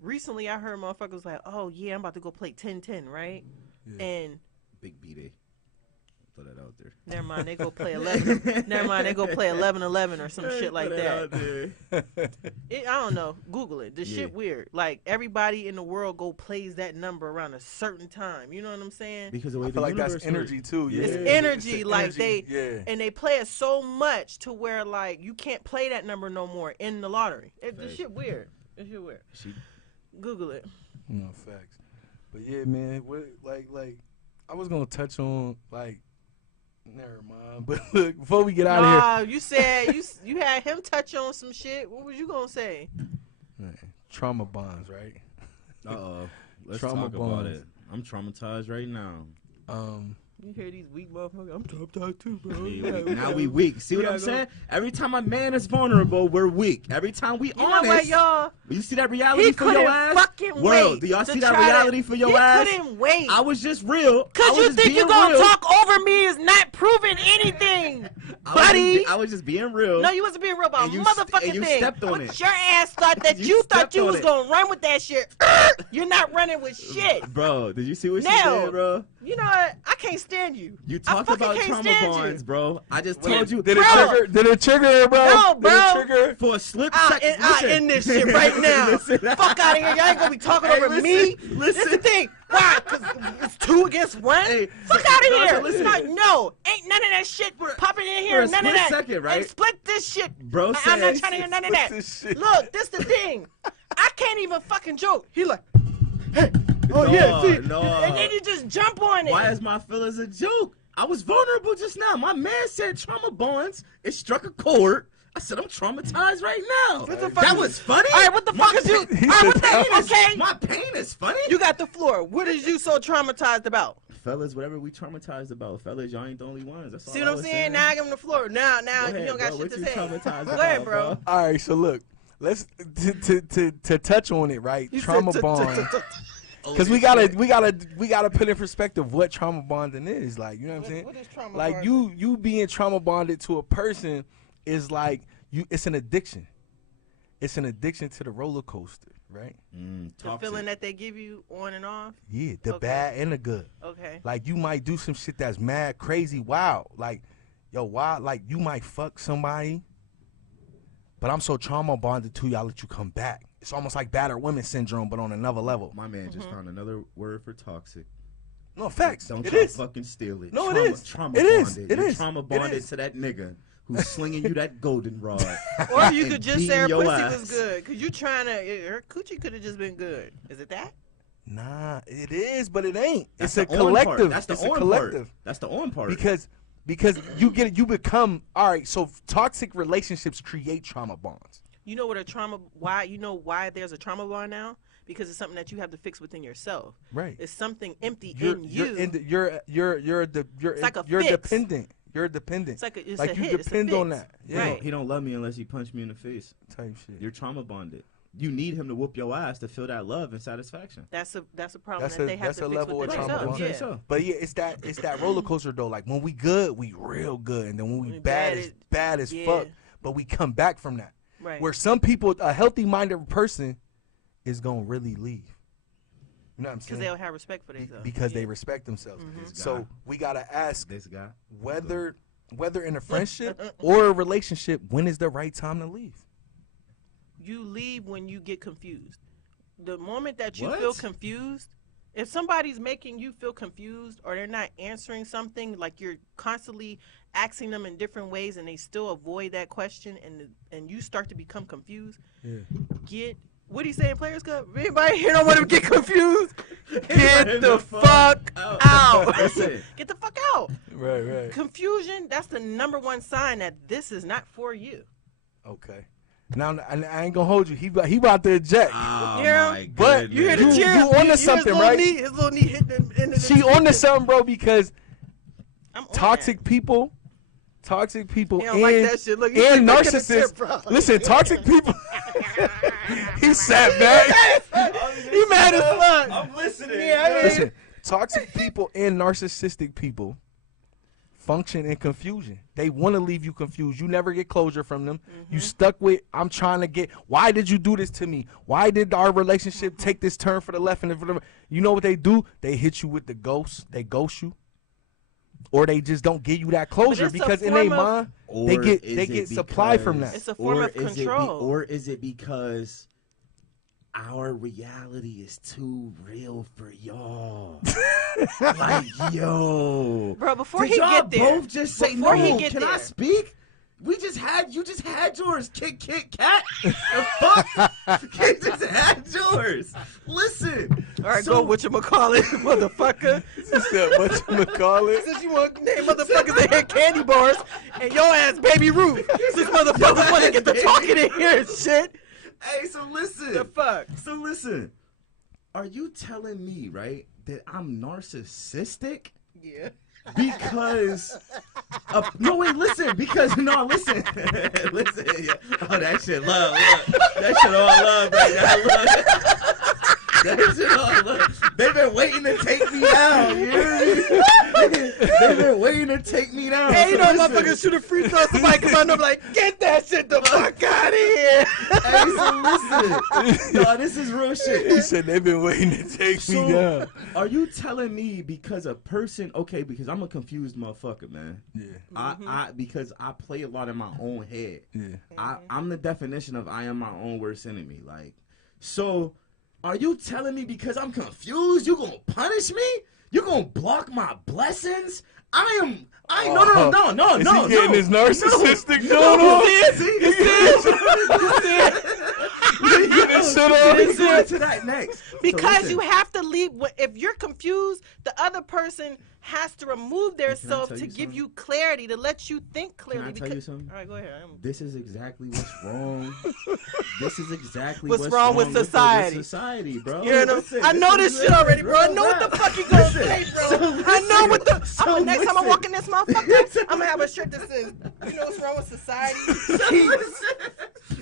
Recently I heard motherfuckers oh yeah, I'm about to go play 10-10, right? Yeah. And Big B-Day. Throw that out there. Never mind, they go play 11. Never mind, they go play 11-11 or some shit like that. I don't know. Google it. The shit weird. Everybody in the world go plays that number around a certain time. You know what I'm saying? Because the way I feel that's energy too. Yeah. It's energy. And they play it so much to where you can't play that number no more in the lottery. The shit weird. It's shit weird. Google it. No facts. But yeah, man. What I was gonna touch on never mind. But look, before we get out of here, you said you had him touch on some shit. What was you gonna say? Man, trauma bonds, right? Let's talk about it. I'm traumatized right now. You hear these weak motherfuckers? I'm traumatized too, bro. Now we weak. See what I'm saying? Every time a man is vulnerable, we're weak. Every time we honest, know what, y'all? You see that reality for your ass? World, do y'all see that reality for your ass? He couldn't wait. I was just real. Cause you think you gonna talk over me is not proving anything, buddy. I was just being real. No, you wasn't being real about a motherfucking you thing. Stepped on it. Your ass thought that you thought you was gonna run with that shit. You're not running with shit, bro. Did you see what she did, bro? You know what? I can't stand you. You talked about trauma bonds, bro. I just told you. Did it trigger her, bro? No, bro. Did it trigger her? For a slip second. I'll end this shit right now. Fuck out of here. Y'all ain't gonna be talking over me. This is the thing. Why? Because it's 2 against 1? Hey, fuck out of here. No. Ain't none of that shit popping in here. None of that. Second, right? Hey, split this shit. Bro, I'm not trying to hear none of that. Look, this the thing. I can't even fucking joke. He hey. Oh, yeah, see. No. And then you just jump on it. Why is my feelings a joke? I was vulnerable just now. My man said trauma bonds. It struck a chord. I said, I'm traumatized right now. What the fuck that was funny? All right, what the fuck is you? My pain is funny? You got the floor. What is you so traumatized about? Fellas, whatever we traumatized about. Fellas, y'all ain't the only ones. That's all. See what I'm saying? Now I give him the floor. Now ahead, you don't got shit to say. Go ahead, bro. All right, so look. Let's to touch on it, right? Trauma bonds. Because we gotta put in perspective what trauma bonding is. Like, you know what I'm saying? What is trauma like bonding? you being trauma bonded to a person is like it's an addiction. It's an addiction to the roller coaster, right? The feeling that they give you on and off? Yeah, the bad and the good. Okay. Like, you might do some shit that's mad, crazy, wild. Like, yo, wild. Like, you might fuck somebody, but I'm so trauma bonded to you, I'll let you come back. It's almost like battered women syndrome, but on another level. My man just found another word for toxic. No, facts. Don't it try is. fucking steal it. No, trauma, it is. Trauma It bonded. is. It You're is. trauma It bonded is. to that nigga who's slinging you that golden rod. Or you could and just say her beating your pussy ass. was good. Because you trying to, her coochie could have just been good. Is it that? Nah, it is, but it ain't. That's It's a the on part. collective. That's the it's a on collective. part. That's the on part. Because you become, all right, so toxic relationships create trauma bonds. You know what a trauma, why there's a trauma bond now? Because it's something that you have to fix within yourself. Right. It's something empty in you. You're like a fix. dependent. You're dependent. It's like a you hit. depend it's a on fix. that. Yeah. Right. He don't love me unless he punch me in the face. Type shit. You're trauma bonded. You need him to whoop your ass to feel that love and satisfaction. That's a problem That's that they have that's to a fix level of within trauma themselves. bond. Yeah. So. But yeah, it's that roller coaster though. Like, when we good, we real good, and then when we When bad as yeah. fuck, but we come back from that. Right. Where some people, a healthy-minded person, is gonna really leave. You know what I'm saying? Because they'll have respect for themselves. Because they respect themselves. So we gotta ask This guy. whether in a friendship or a relationship, when is the right time to leave? You leave when you get confused. The moment that you What? feel confused, if somebody's making you feel confused or they're not answering something, like you're constantly asking them in different ways and they still avoid that question, and you start to become confused, what do you say in Players Cup? Anybody here don't want to get confused? Get the fuck out. That's it. Get the fuck out. Right. Confusion, that's the number one sign that this is not for you. Okay. Now I ain't gonna hold you. He about to eject. Oh, Yeah, my but You hear goodness. the cheer? you onto something, right? His little knee hit the end of the She onto something, bro, because I'm on toxic that. people He don't and, like that shit. Look, and narcissists. Listen, toxic people. He sat back. He mad as fuck. I'm listening. Yeah, I hear Listen, toxic people and narcissistic people function in confusion. They want to leave you confused. You never get closure from them. You stuck with, I'm trying to get, why did you do this to me? Why did our relationship take this turn for the left and for the, you know what they do? They hit you with the ghost. They ghost you. Or they just don't give you that closure it's a because in their form of- mind, Or they is get it supply from because- that. It's a form of is control. or is it because our reality is too real for y'all? Like, yo. Bro, before Did he y'all get there, both just say before no? he get Can I there. speak? You just had yours. Kit cat. The fuck? You just had yours. Listen. All right, So- go whatchamacallit, motherfucker. She said, whatchamacallit? Since you want to name motherfuckers that hit candy bars and your ass Baby Ruth. Since motherfuckers want to get the talking in here and shit. Hey, so listen. The fuck? So listen. Are you telling me, right, that I'm narcissistic? Yeah. Because no, wait, listen. Because no, listen. Listen. Yeah. Oh, that shit love. Look. That shit all love right now. Look. That shit all love. They've been waiting to take me down. You hear me? They've been waiting to take me down. Hey, you So know listen. motherfuckers shoot a free throw, somebody come out and be like, get that shit the fuck out of here. Hey, so listen. No, this is real shit. He said they've been waiting to take me down. Are you telling me because a person? Okay, because I'm a confused motherfucker, man. Yeah. Because I play a lot in my own head. Yeah. I'm the definition of I am my own worst enemy. Like, so are you telling me because I'm confused, you gonna punish me? You gonna block my blessings? No. Is he getting his narcissistic No, going on? Let's go into that next. Because So you listen. have to leave. If you're confused, the other person has to remove Can I themselves tell to you give something? you clarity, to let you think clearly. Can I tell you something? All right, go ahead. This is exactly what's wrong. This is exactly What's wrong with society. Society, bro. You know, Listen, I know this shit already, bro. I know what the rap. fuck you gonna Listen, say, bro. so I know what the. so next time I listen. walk in this motherfucker, I'm gonna have a shirt that says, "You know what's wrong with society."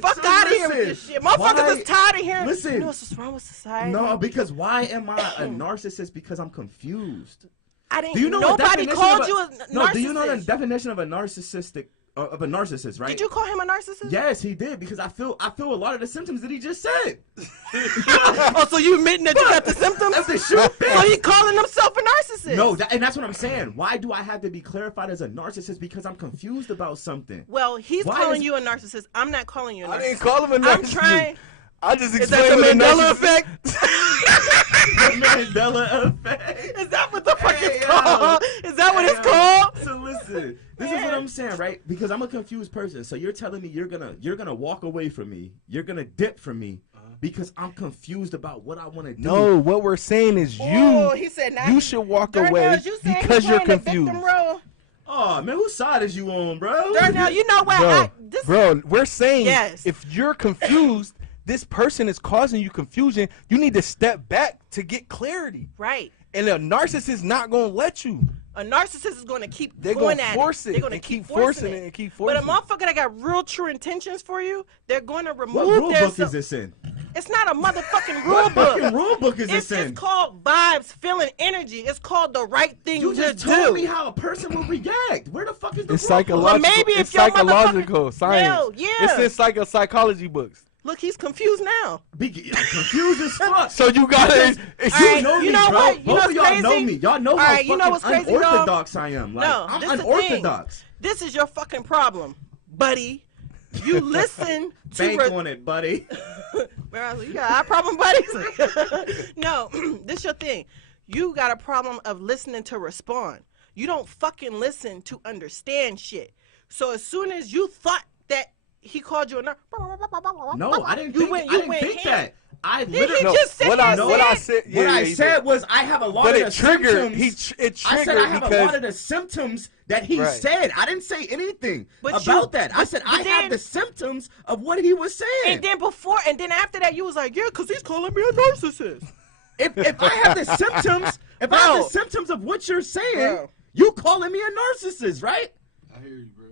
Fuck So out of here with listen. this shit, Motherfuckers is tired of hearing. Listen, you know what's wrong with society? No, because why am I a narcissist? Because I'm confused. I didn't. Do you know nobody called you a narcissist. No, do you know the definition of a narcissistic? Of a narcissist, right? Did you call him a narcissist? Yes, he did, because I feel a lot of the symptoms that he just said. Oh, so you admitting that you got the symptoms? That's the shit. So he calling himself a narcissist? No, and that's what I'm saying. Why do I have to be clarified as a narcissist? Because I'm confused about something. Well, he's calling you a narcissist. I'm not calling you a narcissist. I didn't call him a narcissist. I'm trying. I just Is that the Mandela effect? The Mandela effect. Is that what the fuck it's called? Is that what it's called? So listen, this is what I'm saying, right? Because I'm a confused person. So you're telling me you're gonna walk away from me. You're gonna dip from me because I'm confused about what I want to do. No, what we're saying is he said you should walk away because you're confused. Oh man, whose side is you on, bro? Darnell, you know what? Bro, we're saying if you're confused, this person is causing you confusion. You need to step back to get clarity. Right. And a narcissist is not going to let you. A narcissist is going to keep They're going gonna at force it. it. They're going to keep forcing it and keep forcing it. But a motherfucker that got real true intentions for you, they're going to remove what rule book is this in? It's not a motherfucking rule book. What fucking rule book is this in? It's called vibes, feeling energy. It's called the right thing to do. You just told me how a person will react. Where the fuck is the It's rule book? psychological. Well, maybe if it's your psychological science. Hell, yeah. It's in psychology books. Look, he's confused now. Confused as fuck. So you got it. Right, know me, you know bro. what? Both of y'all know me. Y'all know how you know what's crazy, unorthodox I am. Like, no, I'm this unorthodox. This is your fucking problem, buddy. You listen to Bank on it, buddy. You got eye problem, buddies? No, this your thing. You got a problem of listening to respond. You don't fucking listen to understand shit. So as soon as you thought that he called you a nerd. No, I didn't think that. I literally just said what I said was I have a lot of the symptoms. It triggered. I said I have a lot of the symptoms that he said. I didn't say anything about that. I said I have the symptoms of what he was saying. And then after that, you was like, yeah, because he's calling me a narcissist. If I have the symptoms, I have the symptoms of what you're saying, you calling me a narcissist, right? I hear you, bro.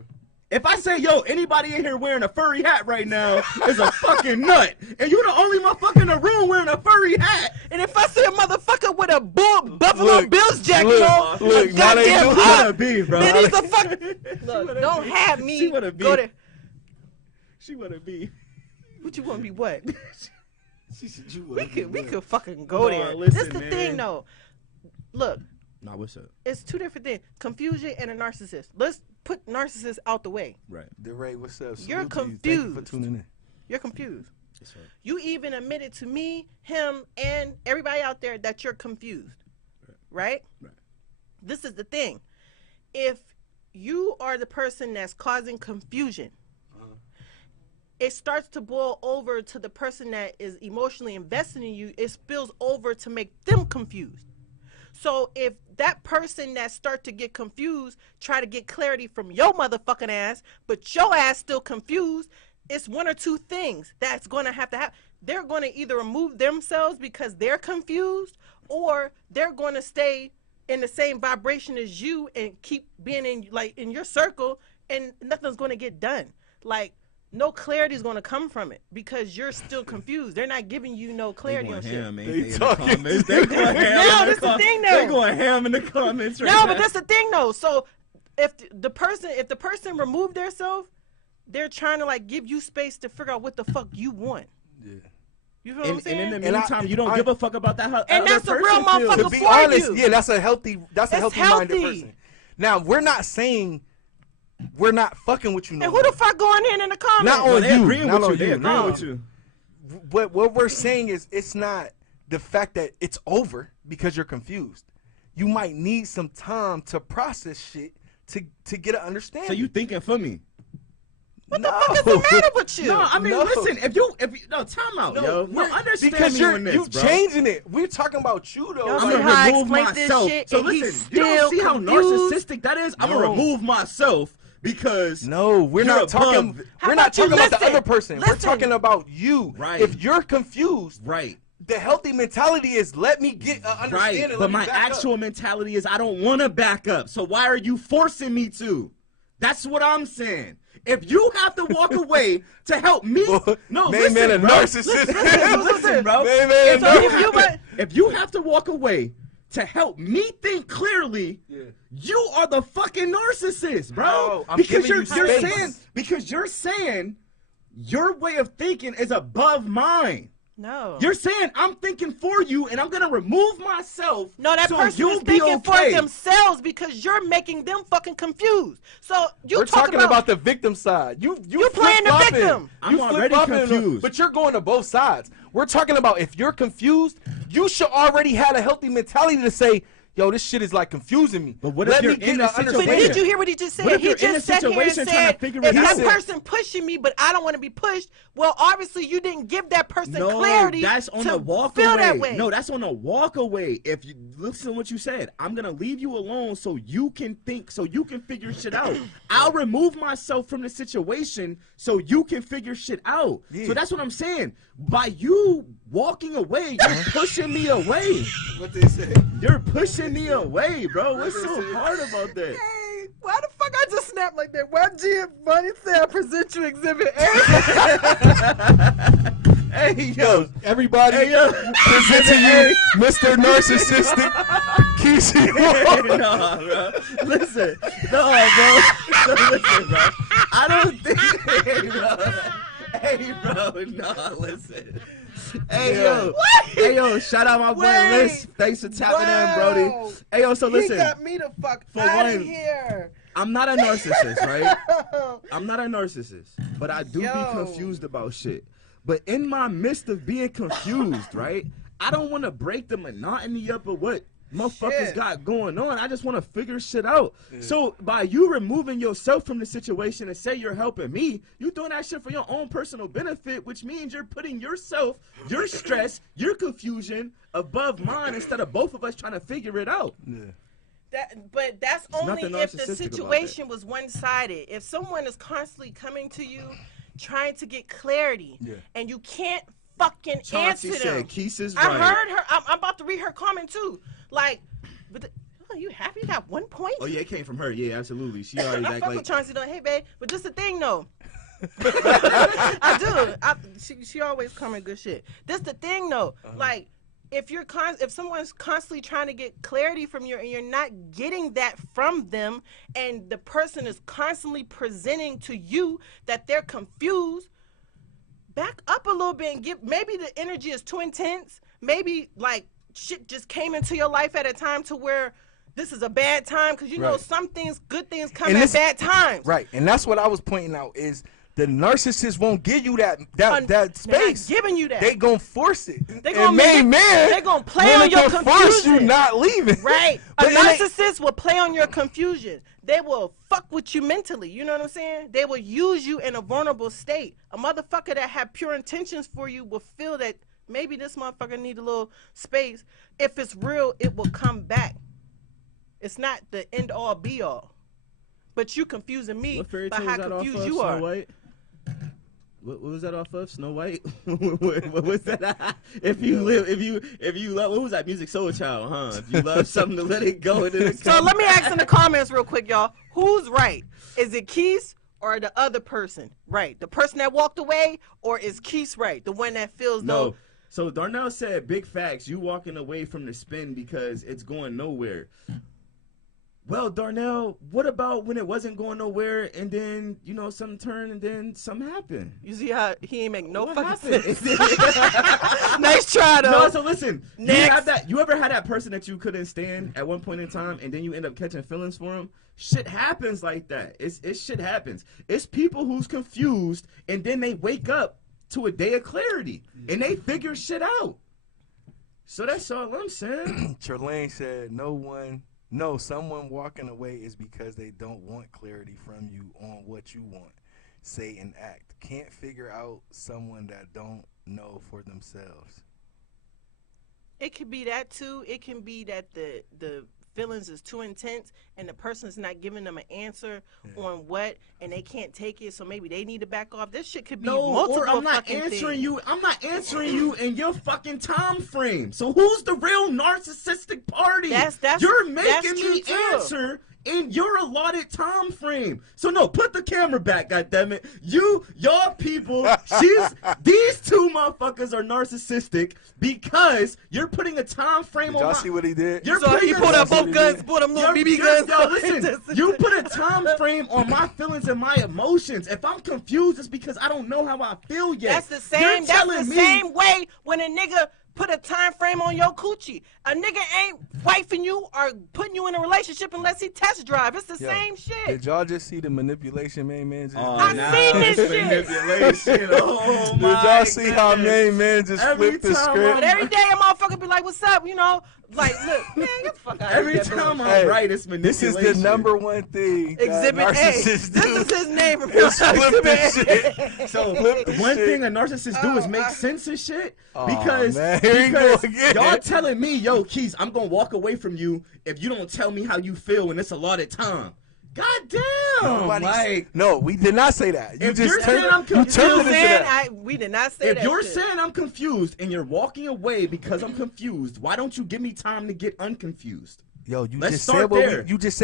If I say, yo, anybody in here wearing a furry hat right now is a fucking nut, and you're the only motherfucker in the room wearing a furry hat, and if I see a motherfucker with a Buffalo Bills jacket on, look, goddamn hot, be, bro. Then he's a fuck. Look, don't have me go there. She wanna be. What you wanna be? What? She said you wanna we could fucking go there. Listen, this is the thing, though. Look. Nah, what's up? It's two different things. Confusion and a narcissist. Let's put narcissists out the way. Right. DeRay, what's up? You're confused. Thank you for tuning in. You're confused. Yes, you even admitted to me, him, and everybody out there that you're confused. Right? Right. This is the thing. If you are the person that's causing confusion, it starts to boil over to the person that is emotionally invested in you. It spills over to make them confused. So if that person that start to get confused try to get clarity from your motherfucking ass, but your ass still confused, it's one or two things that's going to happen. They're going to either remove themselves because they're confused, or they're going to stay in the same vibration as you and keep being in your circle, and nothing's going to get done. Like, no clarity is going to come from it because you're still confused. They're not giving you no clarity on shit. They talking. They going ham. No, that's the thing, though. They going ham in the comments right now. No, but that's the thing, though. So if the person removed themselves, they're trying to like give you space to figure out what the fuck you want. Yeah. You feel what I'm saying? And in the meantime, you don't give a fuck about that. And that's a real motherfucker. To be honest, yeah, that's a healthy-minded person. Now we're not saying. We're not fucking with you no more. And who the fuck going in the comments? Not on you. Agreeing not with on you. you. They agreeing with you. What we're saying is it's not the fact that it's over because you're confused. You might need some time to process shit to get an understanding. So you thinking for me? What the fuck is the matter with you? No, I mean, listen. If you time out, yo. No, understand because me on this, you bro. changing it. We're talking about you though. I'm gonna remove myself. So listen, you don't see how narcissistic that is. I'm gonna remove myself. Because we're not talking. We're not talking about the other person. Listen. We're talking about you. Right. If you're confused, right. The healthy mentality is let me get understanding. Right. But my actual mentality is I don't want to back up. So why are you forcing me to? That's what I'm saying. If you have to walk away to help me, man, a narcissist. Listen, bro. If you have to walk away to help me think clearly, you are the fucking narcissist, bro. No, because you're saying your way of thinking is above mine. No. You're saying I'm thinking for you and I'm going to remove myself. No, that person is thinking for themselves because you're making them fucking confused. So we're talking about the victim side. You playing the victim. I'm already confused. But you're going to both sides. We're talking about if you're confused, you should already have a healthy mentality to say, yo, this shit is like confusing me. But what if you're in a situation? But did you hear what he just said? He just sat here and said, if that person pushing me, but I don't want to be pushed, well, obviously you didn't give that person clarity that's on to the walk feel away. that way. No, that's on the walk away. If you listen to what you said, I'm going to leave you alone so you can think, so you can figure shit out. I'll remove myself from the situation so you can figure shit out. Yeah. So that's what I'm saying. By you walking away, you're pushing me away. What they say? You're pushing me away, bro. What's so hard about that? Hey, why the fuck I just snapped like that? Why Giovanni said I present you exhibit A? Hey, yo. Everybody presenting you Mr. Narcissistic Kesey. No, bro. Listen. No, bro. Listen, bro. I don't think... Hey, bro. No, listen. Hey, yo. Hey, yo, shout out my boy Liz. Thanks for tapping in, Brody. Hey, yo, so listen. He got me the fuck out of here. I'm not a narcissist, right? I'm not a narcissist, but I do be confused about shit. But in my midst of being confused, right, I don't want to break the monotony up of what motherfuckers got going on. I just want to figure shit out. So by you removing yourself from the situation and say you're helping me, you doing that shit for your own personal benefit, which means you're putting yourself, your stress, your confusion above mine instead of both of us trying to figure it out. But that's only if the situation was one-sided. If someone is constantly coming to you trying to get clarity and you can't fucking answer them. Keisha's I heard her. I'm about to read her comment too. Like, but you happy you got 1 point? Oh yeah, it came from her. Yeah, absolutely. She already I act fuck like. with Chauncey though. Hey babe, but just the thing though. I do. She always comment good shit. This the thing though. Like, if someone's constantly trying to get clarity from you and you're not getting that from them, and the person is constantly presenting to you that they're confused, back up a little bit and maybe the energy is too intense. Maybe like shit just came into your life at a time to where this is a bad time, because you know some things, good things come at bad times. Right, and that's what I was pointing out is the narcissist won't give you that space. They're not giving you that. They gonna force it. They gonna they gonna play on your confusion. Force you not leaving. Right. A narcissist will play on your confusion. They will fuck with you mentally. You know what I'm saying? They will use you in a vulnerable state. A motherfucker that have pure intentions for you will feel that maybe this motherfucker need a little space. If it's real, it will come back. It's not the end all be all. But you confusing me by how confused you are. Snow White? What was that off of? Snow White? what was that? If you love, what was that? Music Soul Child, huh? If you love something, to let it go. So let me ask in the comments real quick, y'all. Who's right? Is it Keith or the other person right? The person that walked away, or is Keith right? The one that feels no. So Darnell said, big facts. You walking away from the spin because it's going nowhere. Well, Darnell, what about when it wasn't going nowhere and then, you know, something turned and then something happened? You see how he ain't make no fucking sense. Nice try, though. No, so listen. You ever had that person that you couldn't stand at one point in time and then you end up catching feelings for him? Shit happens like that. It shit happens. It's people who's confused and then they wake up to a day of clarity and they figure shit out. So that's all I'm saying. Trelane said, someone walking away is because they don't want clarity from you on what you want, say, and act. Can't figure out someone that don't know for themselves. It could be that too. It can be that the feelings is too intense and the person's not giving them an answer on what, and they can't take it, so maybe they need to back off. This shit could be multiple or I'm not answering you. I'm not answering you in your fucking time frame. So who's the real narcissistic party? You're making me answer in your allotted time frame. So no, put the camera back, goddammit. Y'all people, these two motherfuckers are narcissistic because you're putting a time frame on y'all see what he did? So he pulled out both guns, pulled them little BB guns. Yo, listen, you put a time frame on my feelings and my emotions. If I'm confused, it's because I don't know how I feel yet. That's the same way when a nigga put a time frame on your coochie. A nigga ain't wifing you or putting you in a relationship unless he test drive. It's the same shit. Did y'all just see the manipulation main man just I seen this shit. Manipulation. Oh my Did y'all see how main man just flipped the script? But every day a motherfucker be like, what's up, you know? Like, look, man, get the fuck out of here. Every time I'm right, it's manipulation. This is the number 1 thing. Exhibit A. This is his name. It's flip this shit. So one thing a narcissist do is make sense of shit because man, y'all telling me, yo, Keys, I'm gonna walk away from you if you don't tell me how you feel when it's allotted time. God damn! No, we did not say that. You if just you're saying I'm confused, we did not say that. If you're saying I'm confused and you're walking away because I'm confused, why don't you give me time to get unconfused? Yo, you just said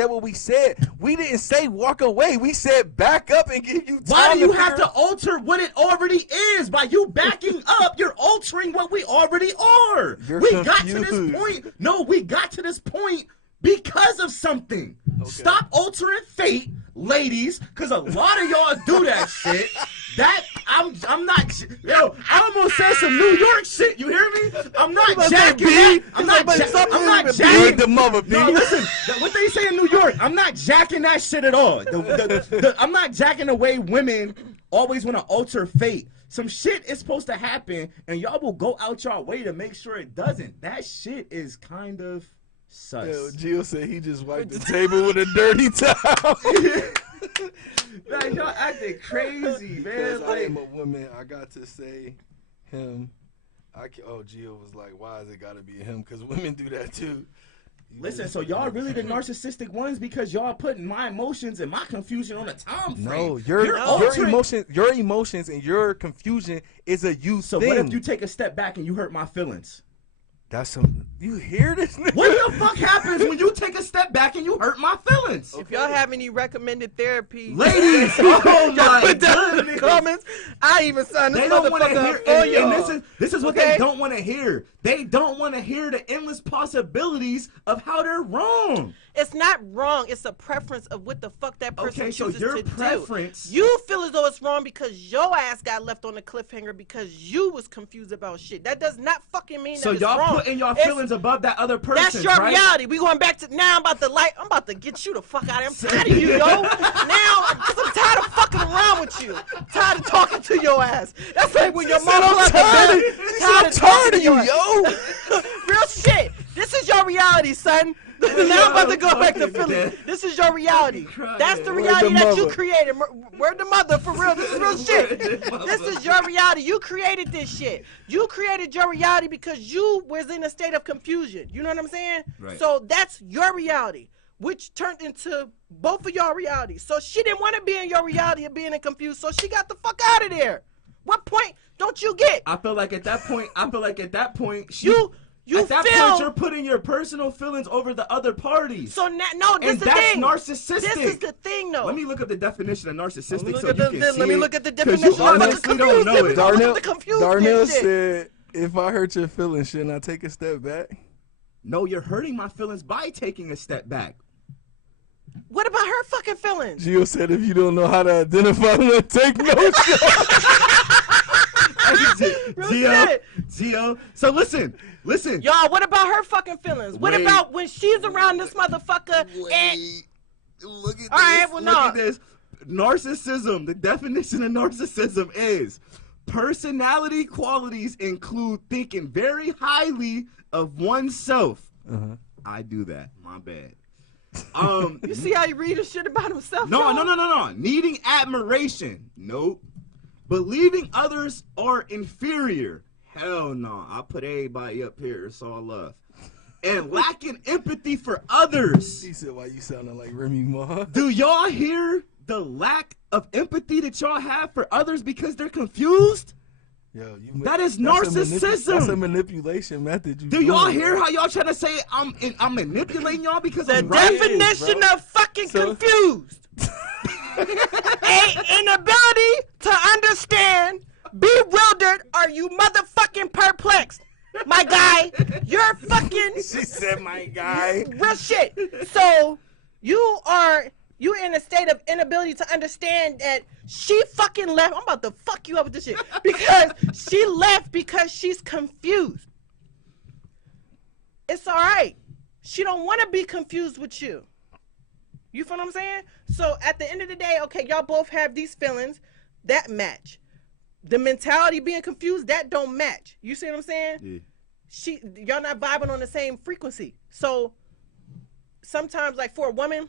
what we said. We didn't say walk away. We said back up and give you time. Why do you have to alter what it already is? By you backing up, you're altering what we already are. We got to this point. No, we got to this point because of something. Okay. Stop altering fate, ladies, because a lot of y'all do that shit. That I'm not. Yo, I almost said some New York shit. You hear me? I'm not jacking that. I'm not jacking the mother. No, listen. What they say in New York? I'm not jacking that shit at all. I'm not jacking the way women always want to alter fate. Some shit is supposed to happen, and y'all will go out y'all way to make sure it doesn't. That shit is kind of sus. Yo, Gio said he just wiped the table with a dirty towel. Man, y'all acting crazy, man. I am a woman. I got to say him. Gio was like, why has it got to be him? Because women do that too. Listen, so y'all really the narcissistic ones because y'all putting my emotions and my confusion on a time frame. No, your emotions and your confusion is a you So thing. What if you take a step back and you hurt my feelings? That's some. You hear this? What the fuck happens when you take a step back and you hurt my feelings? If y'all have any recommended therapy, ladies, oh my put down in the comments. I even signed this motherfucker up for y'all. And this is what they don't want to hear. They don't want to hear the endless possibilities of how they're wrong. It's not wrong. It's a preference of what the fuck that person chooses to do. Okay, so your preference. You feel as though it's wrong because your ass got left on the cliffhanger because you was confused about shit. That does not fucking mean that it's wrong. So y'all putting your feelings above that other person, that's your reality. We going back to now. I'm about to get you the fuck out of here. I'm tired of you, yo. Now, I'm tired of fucking around with you. I'm tired of talking to your ass. That's like when your mom was tired of you, yo. Real shit. This is your reality, son. Now I'm about to go back to Philly. This is your reality. That's the reality that you created. Word the mother, for real. This is real shit. This is your reality. You created this shit. You created your reality because you was in a state of confusion. You know what I'm saying? Right. So that's your reality, which turned into both of y'all realities. So she didn't want to be in your reality of being confused, so she got the fuck out of there. What point don't you get? I feel like at that point, You at that point, you're putting your personal feelings over the other parties. So this is the thing. Narcissistic. This is the thing, though. Let me look up the definition of narcissistic Let me look at the definition. You honestly don't know it. Darnell said, if I hurt your feelings, shouldn't I take a step back? No, you're hurting my feelings by taking a step back. What about her fucking feelings? Gio said, if you don't know how to identify them, take no shot. Gio. So listen. Y'all, what about her fucking feelings? What about when she's around this motherfucker and... Look at this. All right, well, look at this. Narcissism. The definition of narcissism is personality qualities include thinking very highly of oneself. I do that. My bad. You see how he read shit about himself? No. Needing admiration. Nope. Believing others are inferior. Hell no. I put everybody up here. It's all love. And lacking empathy for others. He said, why you sounding like Remy Ma? Do y'all hear the lack of empathy that y'all have for others because they're confused? Yo, that is that's narcissism. That's a manipulation method. Do y'all hear how y'all trying to say I'm manipulating y'all because the I'm right? definition of fucking confused. A inability to understand, bewildered, or you motherfucking perplexed. My guy, you're fucking. She said, "My guy." Real shit. So you in a state of inability to understand that she fucking left. I'm about to fuck you up with this shit because she left because she's confused. It's all right. She don't want to be confused with you. You feel what I'm saying? So at the end of the day, okay, y'all both have these feelings that match. The mentality being confused, that don't match. You see what I'm saying? Yeah. Y'all not vibing on the same frequency. So sometimes, like for a woman,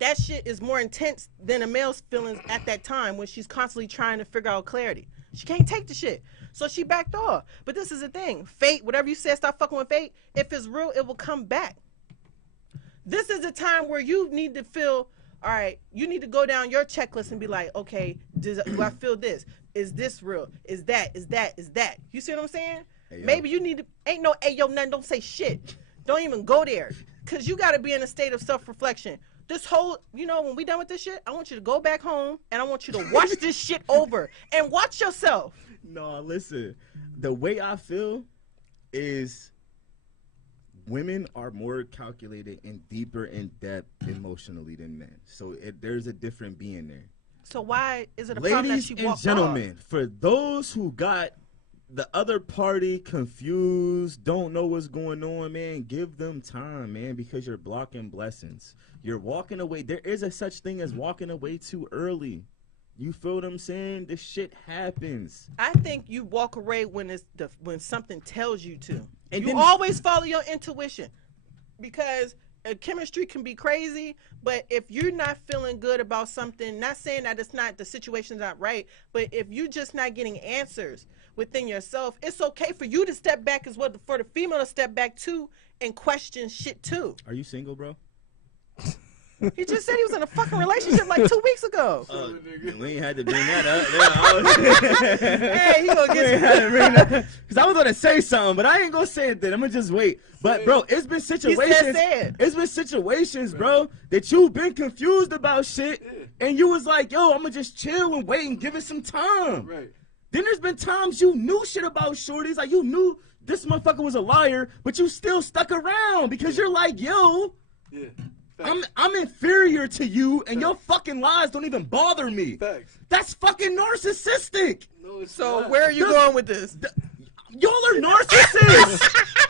that shit is more intense than a male's feelings at that time when she's constantly trying to figure out clarity. She can't take the shit. So she backed off. But this is the thing. Fate, whatever you said, stop fucking with fate. If it's real, it will come back. This is the time where you need to feel, all right, you need to go down your checklist and be like, okay, do I feel this? Is this real? Is that? You see what I'm saying? Hey, maybe you need to, ain't no, hey, yo, nothing, don't say shit. Don't even go there. Because you got to be in a state of self-reflection. This whole, when we done with this shit, I want you to go back home and I want you to watch this shit over and watch yourself. No, listen. The way I feel is women are more calculated and deeper in depth emotionally than men. So there's a different being there. So why is it a problem that she walked off? Ladies and gentlemen, for those who got the other party confused, don't know what's going on, man, give them time, man, because you're blocking blessings. You're walking away. There is a such thing as walking away too early. You feel what I'm saying? This shit happens. I think you walk away when when something tells you to. And you always follow your intuition, because chemistry can be crazy, but if you're not feeling good about something, not saying that it's not, the situation's not right, but if you're just not getting answers within yourself, it's okay for you to step back as well, for the female to step back too and question shit too. Are you single, bro? He just said he was in a fucking relationship like 2 weeks ago. We ain't had to bring that up. Hey, he gonna get you. Because I was gonna say something, but I ain't gonna say it then. I'm gonna just wait. But bro, it's been situations. It's been situations, bro, that you've been confused about shit, and you was like, yo, I'm gonna just chill and wait and give it some time. Right. Then there's been times you knew shit about shorties, like you knew this motherfucker was a liar, but you still stuck around because you're like, yo. Yeah. I'm inferior to you, and your fucking lies don't even bother me. Facts. That's fucking narcissistic. No, it's so not. Where are you going with this? Y'all are narcissists.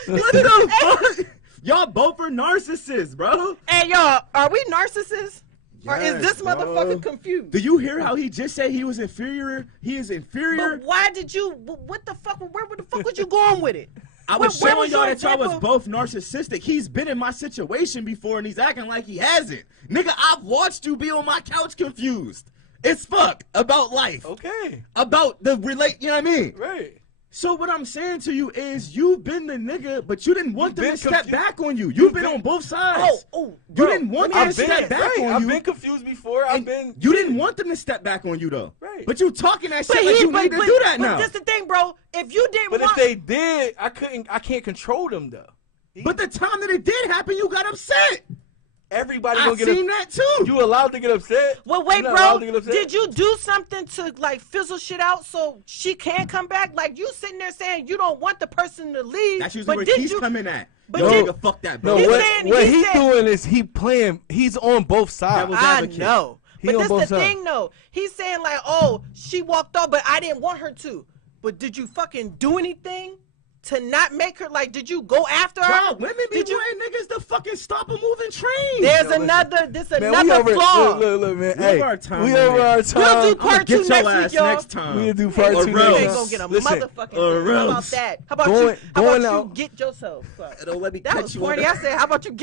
What the fuck? Y'all both are narcissists, bro. Hey, y'all, are we narcissists? Yes, or is this motherfucker confused? Do you hear how he just said he was inferior? He is inferior. But why did you? What the fuck? Where the fuck was you going with it? I was showing y'all that y'all was both narcissistic. He's been in my situation before, and he's acting like he hasn't. Nigga, I've watched you be on my couch confused. It's fuck about life. Okay. About the you know what I mean? Right. So what I'm saying to you is you've been the nigga, but you didn't want them to step back on you. You've been on both sides. Bro, you didn't want them to step back on you. I've been confused before. You didn't want them to step back on you, though. Right. But you talking that shit like you need to do that now. But that's the thing, bro. If you didn't But if they did, I can't control them, though. But the time that it did happen, you got upset. Everybody I've seen that too. You allowed to get upset? Well, wait, bro. Did you do something to like fizzle shit out so she can come back? Like you sitting there saying you don't want the person to leave. That's usually where he's coming at. But nigga, fuck that, bro. No, what he's doing is he's on both sides. I know. But that's the thing, though. He's saying like, oh, she walked off, but I didn't want her to. But did you fucking do anything to not make her, like, did you go after her? Y'all, women be wanting niggas to fucking stop a moving train. There's another flaw. Look, man. We over our time. We'll do part 2 next week, y'all. Next time. We'll do part 2 next week. You ain't gonna get a motherfucking thing. How about that? How about you get yourself? Don't let me that cut was you corny. I said, how about you get